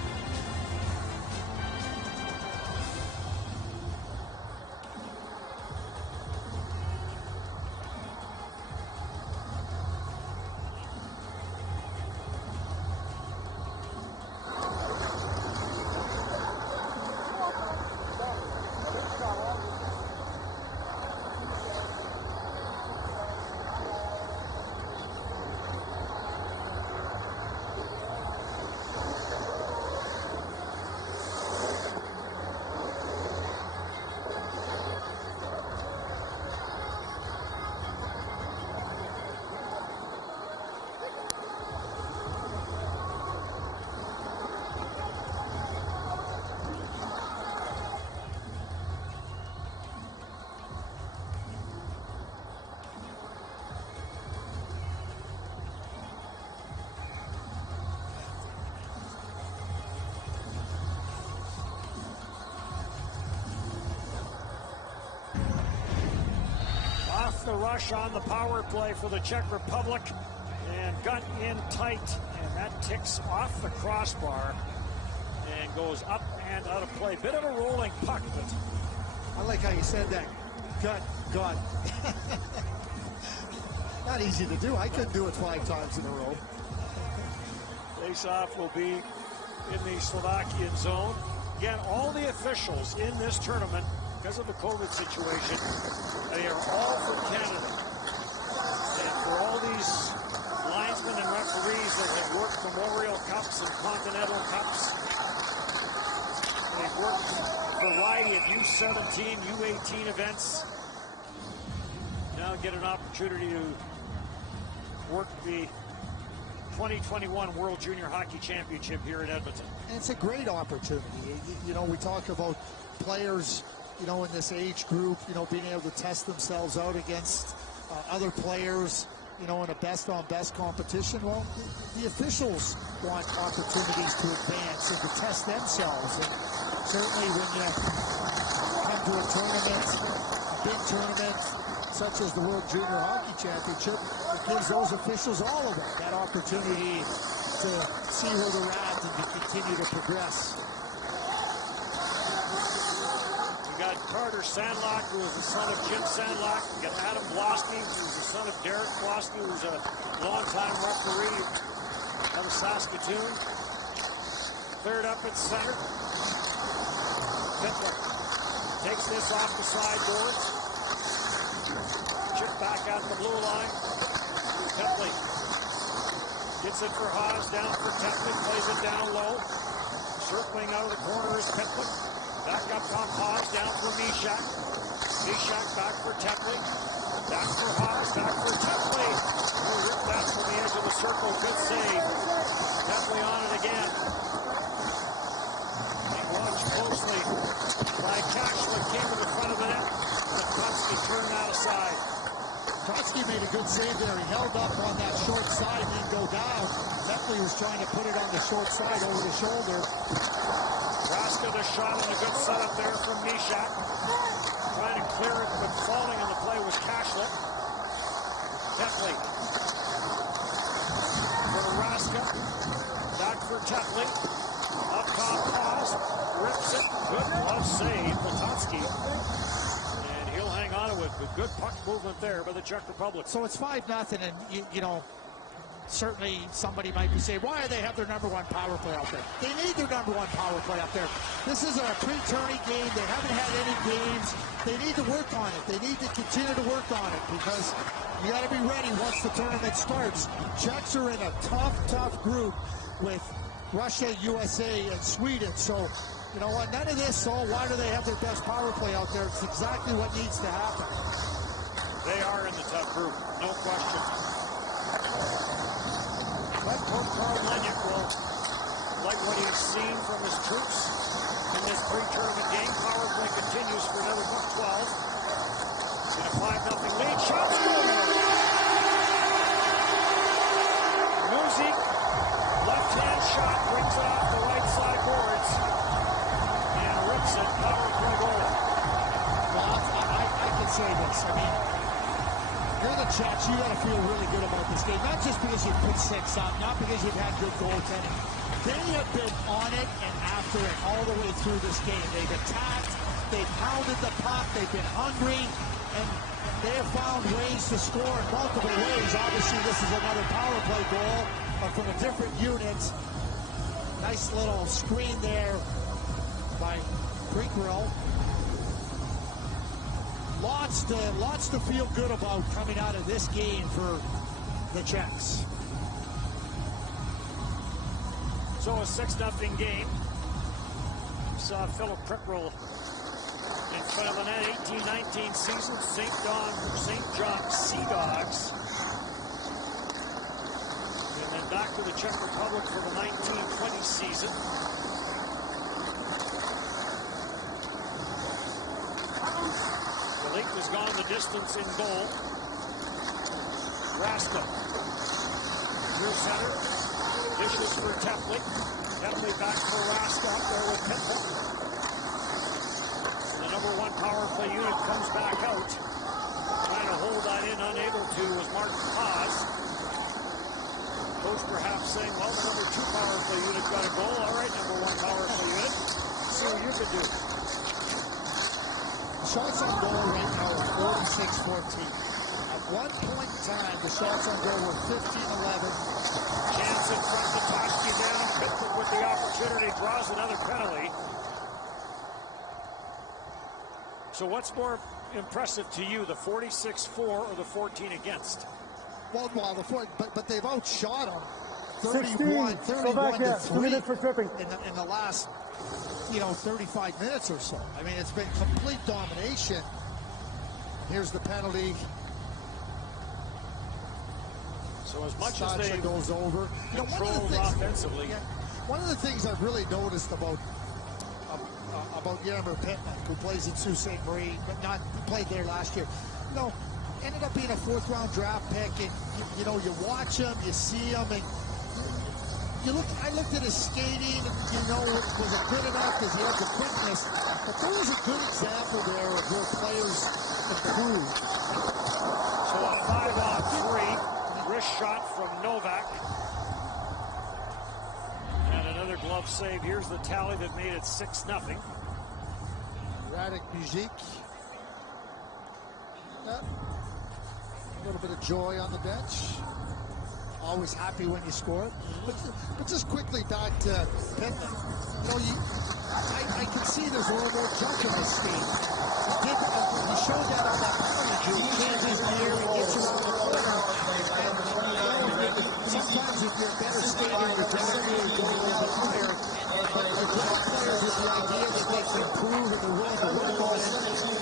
The rush on the power play for the Czech Republic, and got in tight, and that ticks off the crossbar and goes up and out of play. Bit of a rolling puck, but I like how you said that. Gut. Not easy to do. I couldn't do it 5 times in a row. Face-off will be in the Slovakian zone. Again, all the officials in this tournament because of the COVID situation, they are all for Canada. And for all these linesmen and referees that have worked Memorial Cups and Continental Cups, they've worked a variety of U17, U18 events. Now get an opportunity to work the 2021 World Junior Hockey Championship here in Edmonton. And it's a great opportunity. You know, we talk about players, you know, in this age group, you know, being able to test themselves out against other players, you know, in a best-on-best competition. Well, the officials want opportunities to advance and to test themselves. And certainly when you come to a tournament, a big tournament, such as the World Junior Hockey Championship, it gives those officials, all of them, that opportunity to see where they're at and to continue to progress. We got Carter Sandlock, who is the son of Jim Sandlock. We got Adam Blosky, who's the son of Derek Blosky, who's a longtime referee out of Saskatoon. Third up at center. Pitlick takes this off the sideboards. Chip back at the blue line. Pitlick gets it for Haas, down for Pitlick, plays it down low. Circling out of the corner is Pitlick. Back up on Haas, down for Mishak. Mishak back for Pitlick. Back for Haas, back for Pitlick. Ripped that from the edge of the circle. Good save. Pitlick on it again. And watched closely by Cashman, came to the front of the net. But Trotsky turned that aside. Trotsky made a good save there. He held up on that short side and didn't go down. Definitely was trying to put it on the short side over the shoulder. Raska the shot and a good setup there from Mishak. Trying to clear it, but falling on the play was Kashlik. Tepley. For Raska. Back for Tepley. Up top, Haas. Rips it. Good glove save for Totsky. And he'll hang on to it with good puck movement there by the Czech Republic. So it's 5-0, and you know, certainly somebody might be saying, why do they have their number one power play out there? They need their number one power play out there. This isn't a pre-tourney game. They haven't had any games. They need to work on it. They need to continue to work on it because you got to be ready once the tournament starts. Czechs are in a tough group with Russia, USA, and Sweden. So, you know what? None of this, so why do they have their best power play out there? It's exactly what needs to happen. They are in the tough group, no question. But Coach Carl Lennick will like what he's seen from his troops in this pre-tournament game. Power play continues for another buck 12. In a 5-0 lead. Shots good. Muzik, left-hand shot, brings it off the right side boards. And rips it, power play goal. Well, I can say this. I mean, you're the Czechs, you got to feel really good about this game. Not just because you put 6 up, not because you've had good goaltending. They have been on it and after it all the way through this game. They've attacked, they've pounded the puck, they've been hungry, and they have found ways to score in multiple ways. Obviously, this is another power play goal, but from a different unit. Nice little screen there by Brinkrill. Lots to feel good about coming out of this game for the Czechs. So a 6-0 game. We saw Philip Prickrell in front of the net. 18-19 season, St. John Sea Dogs. And then back to the Czech Republic for the 19-20 season. Link has gone the distance in goal. Raska. Through center. Dishes for Tepley. Tepley back for Raska up there with Pitlick. The number one power play unit comes back out. Trying to hold that in, unable to, was Martin Haas. Coach perhaps saying, well, the number two power play unit got a goal. All right, number one power play unit. Let's see what you can do. Shots on goal right now are 46-14. At one point in time, the shots on goal were 15-11. Chance in front, Totsky down. Pitlick with the opportunity, draws another penalty. So what's more impressive to you, the 46-4 or the 14 against? Well, but they've outshot them 31 to 3 for tripping. in the last, 35 minutes or so. I mean, it's been complete domination. Here's the penalty. So as much as they goes over, controlled offensively. Yeah, one of the things I've really noticed about Yammer Pittman, who plays at Sault Ste. Marie, but not played there last year, ended up being a 4th-round draft pick, and you watch him, you see him, and I looked at his skating, was it good enough? Does he have the quickness? But there was a good example there of where players improve. So a 5-on-3 wrist shot from Novak. And another glove save. Here's the tally that made it 6-0. Radek Muzik. A little bit of joy on the bench. Always happy when you score. But just quickly back to Pittman. I can see there's a little more jump in this game. He showed that on that penalty. He changes gear, he gets around the corner. And sometimes if you're a better skater, you're better gear, you go a little bit higher. But you draft players with the idea that they can improve and they're willing to work on it.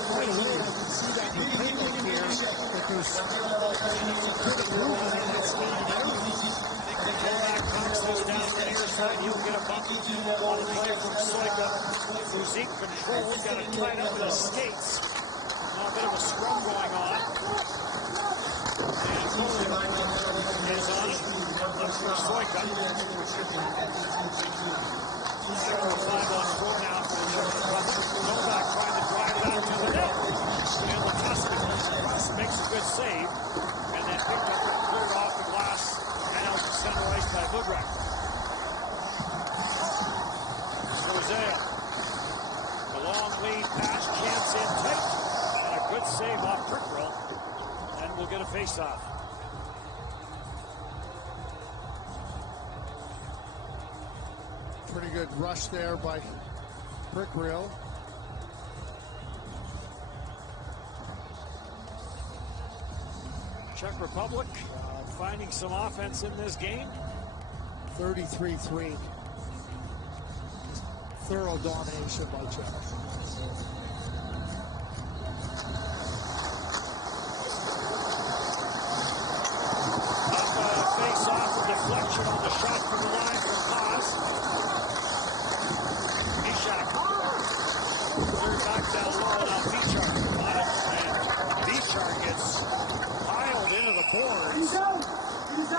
Right away, you can see that in Pittman here, that there's some good improvement in that skating area. Novak knocks this down the near side. You'll get a bump on the play from Soika. Muzik controls, got it tied up with his skates. Now a bit of a scrum going on. And Goalie is on it. Looks for Soika. Second 5-on-4 now for the Czech Republic. Novak trying to drive it out to the net. And Lukas makes a good save. And then picked up and cleared off the glass and out to center ice by Budrak. Rosea. The long lead pass, chance in tight. And a good save off Prickrill. And we'll get a face-off. Pretty good rush there by Prickrill. Czech Republic finding some offense in this game. 33-3. Thorough domination by Czech. Face off, a deflection on the shot from the line from Haas. Ishak. Third back down low, now Bichar on it. And Bichar gets piled into the boards. And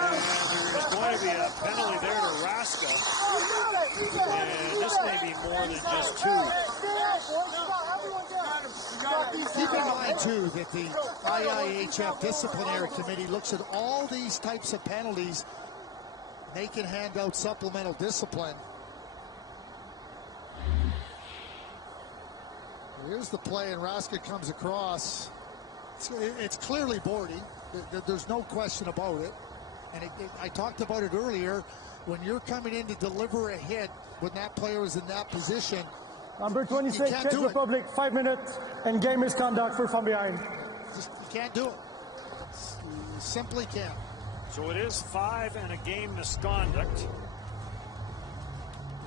there's going to be a penalty there to Raska. And this may be more than just 2. Keep in mind, too, that the IIHF disciplinary committee looks at all these types of penalties. They can hand out supplemental discipline. Here's the play, and Raska comes across. It's clearly boarding. There's no question about it. And I talked about it earlier. When you're coming in to deliver a hit, when that player is in that position, Number 26, Czech Republic, 5 minutes, and game misconduct for from behind. You can't do it. You simply can't. So it is 5 and a game misconduct.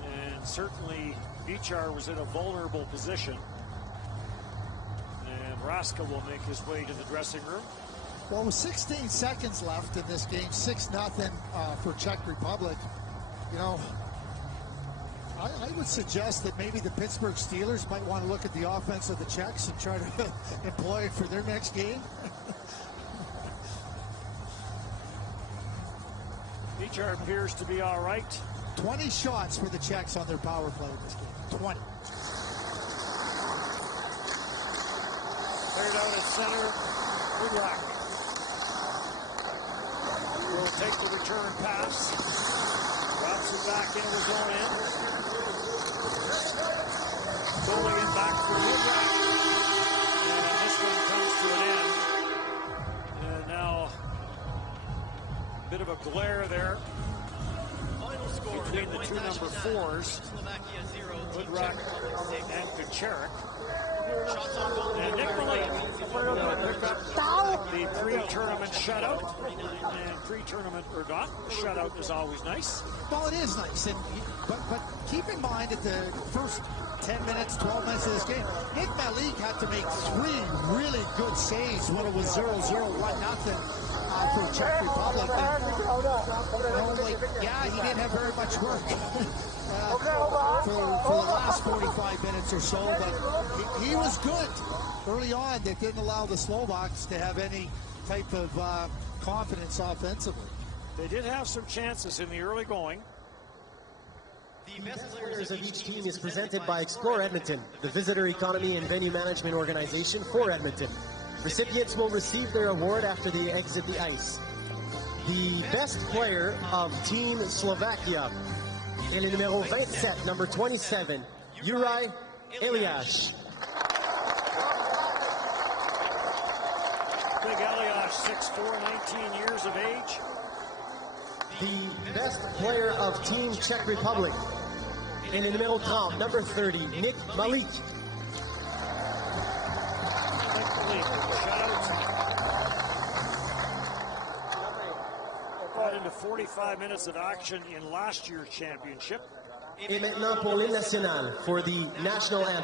And certainly Bichar was in a vulnerable position. And Raska will make his way to the dressing room. Well, with 16 seconds left in this game, 6-0 for Czech Republic, I would suggest that maybe the Pittsburgh Steelers might want to look at the offense of the Czechs and try to employ it for their next game. Bichar appears to be all right. 20 shots for the Czechs on their power play in this game. 20. Cleared out at center. Budrak will take the return pass. Drops it back into his own end. Goalie in back for Budrak. And this one comes to an end. And now a bit of a glare there between the two number 4s. Budrak and Kucheruk. Shots on goal. And Nick Malay picked up the pre-tournament shutout. And pre-tournament or not, shutout is always nice. Well, it is nice. But keep in mind that the first 10 minutes, 12 minutes of this game, Nick Malik had to make 3 really good saves when it was 0-0, 1-0 for Czech Republic. Yeah, he didn't have very much work for the last 45 minutes or so, but he was good early on. That didn't allow the Slovaks to have any type of confidence offensively. They did have some chances in the early going. The best Players of each team is presented by Explore Edmonton, the visitor economy and venue management organization for Edmonton. Recipients will receive their award after they exit the ice. The best player of Team Slovakia, el número 27, number 27, Juraj Eliáš. Big Eliáš, 6'4", 19 years of age. The best player of Team Czech Republic, el número 30, number 30, Nick Malik. Got into 45 minutes of action in last year's championship. Et maintenant pour l'hymne national, for the national anthem.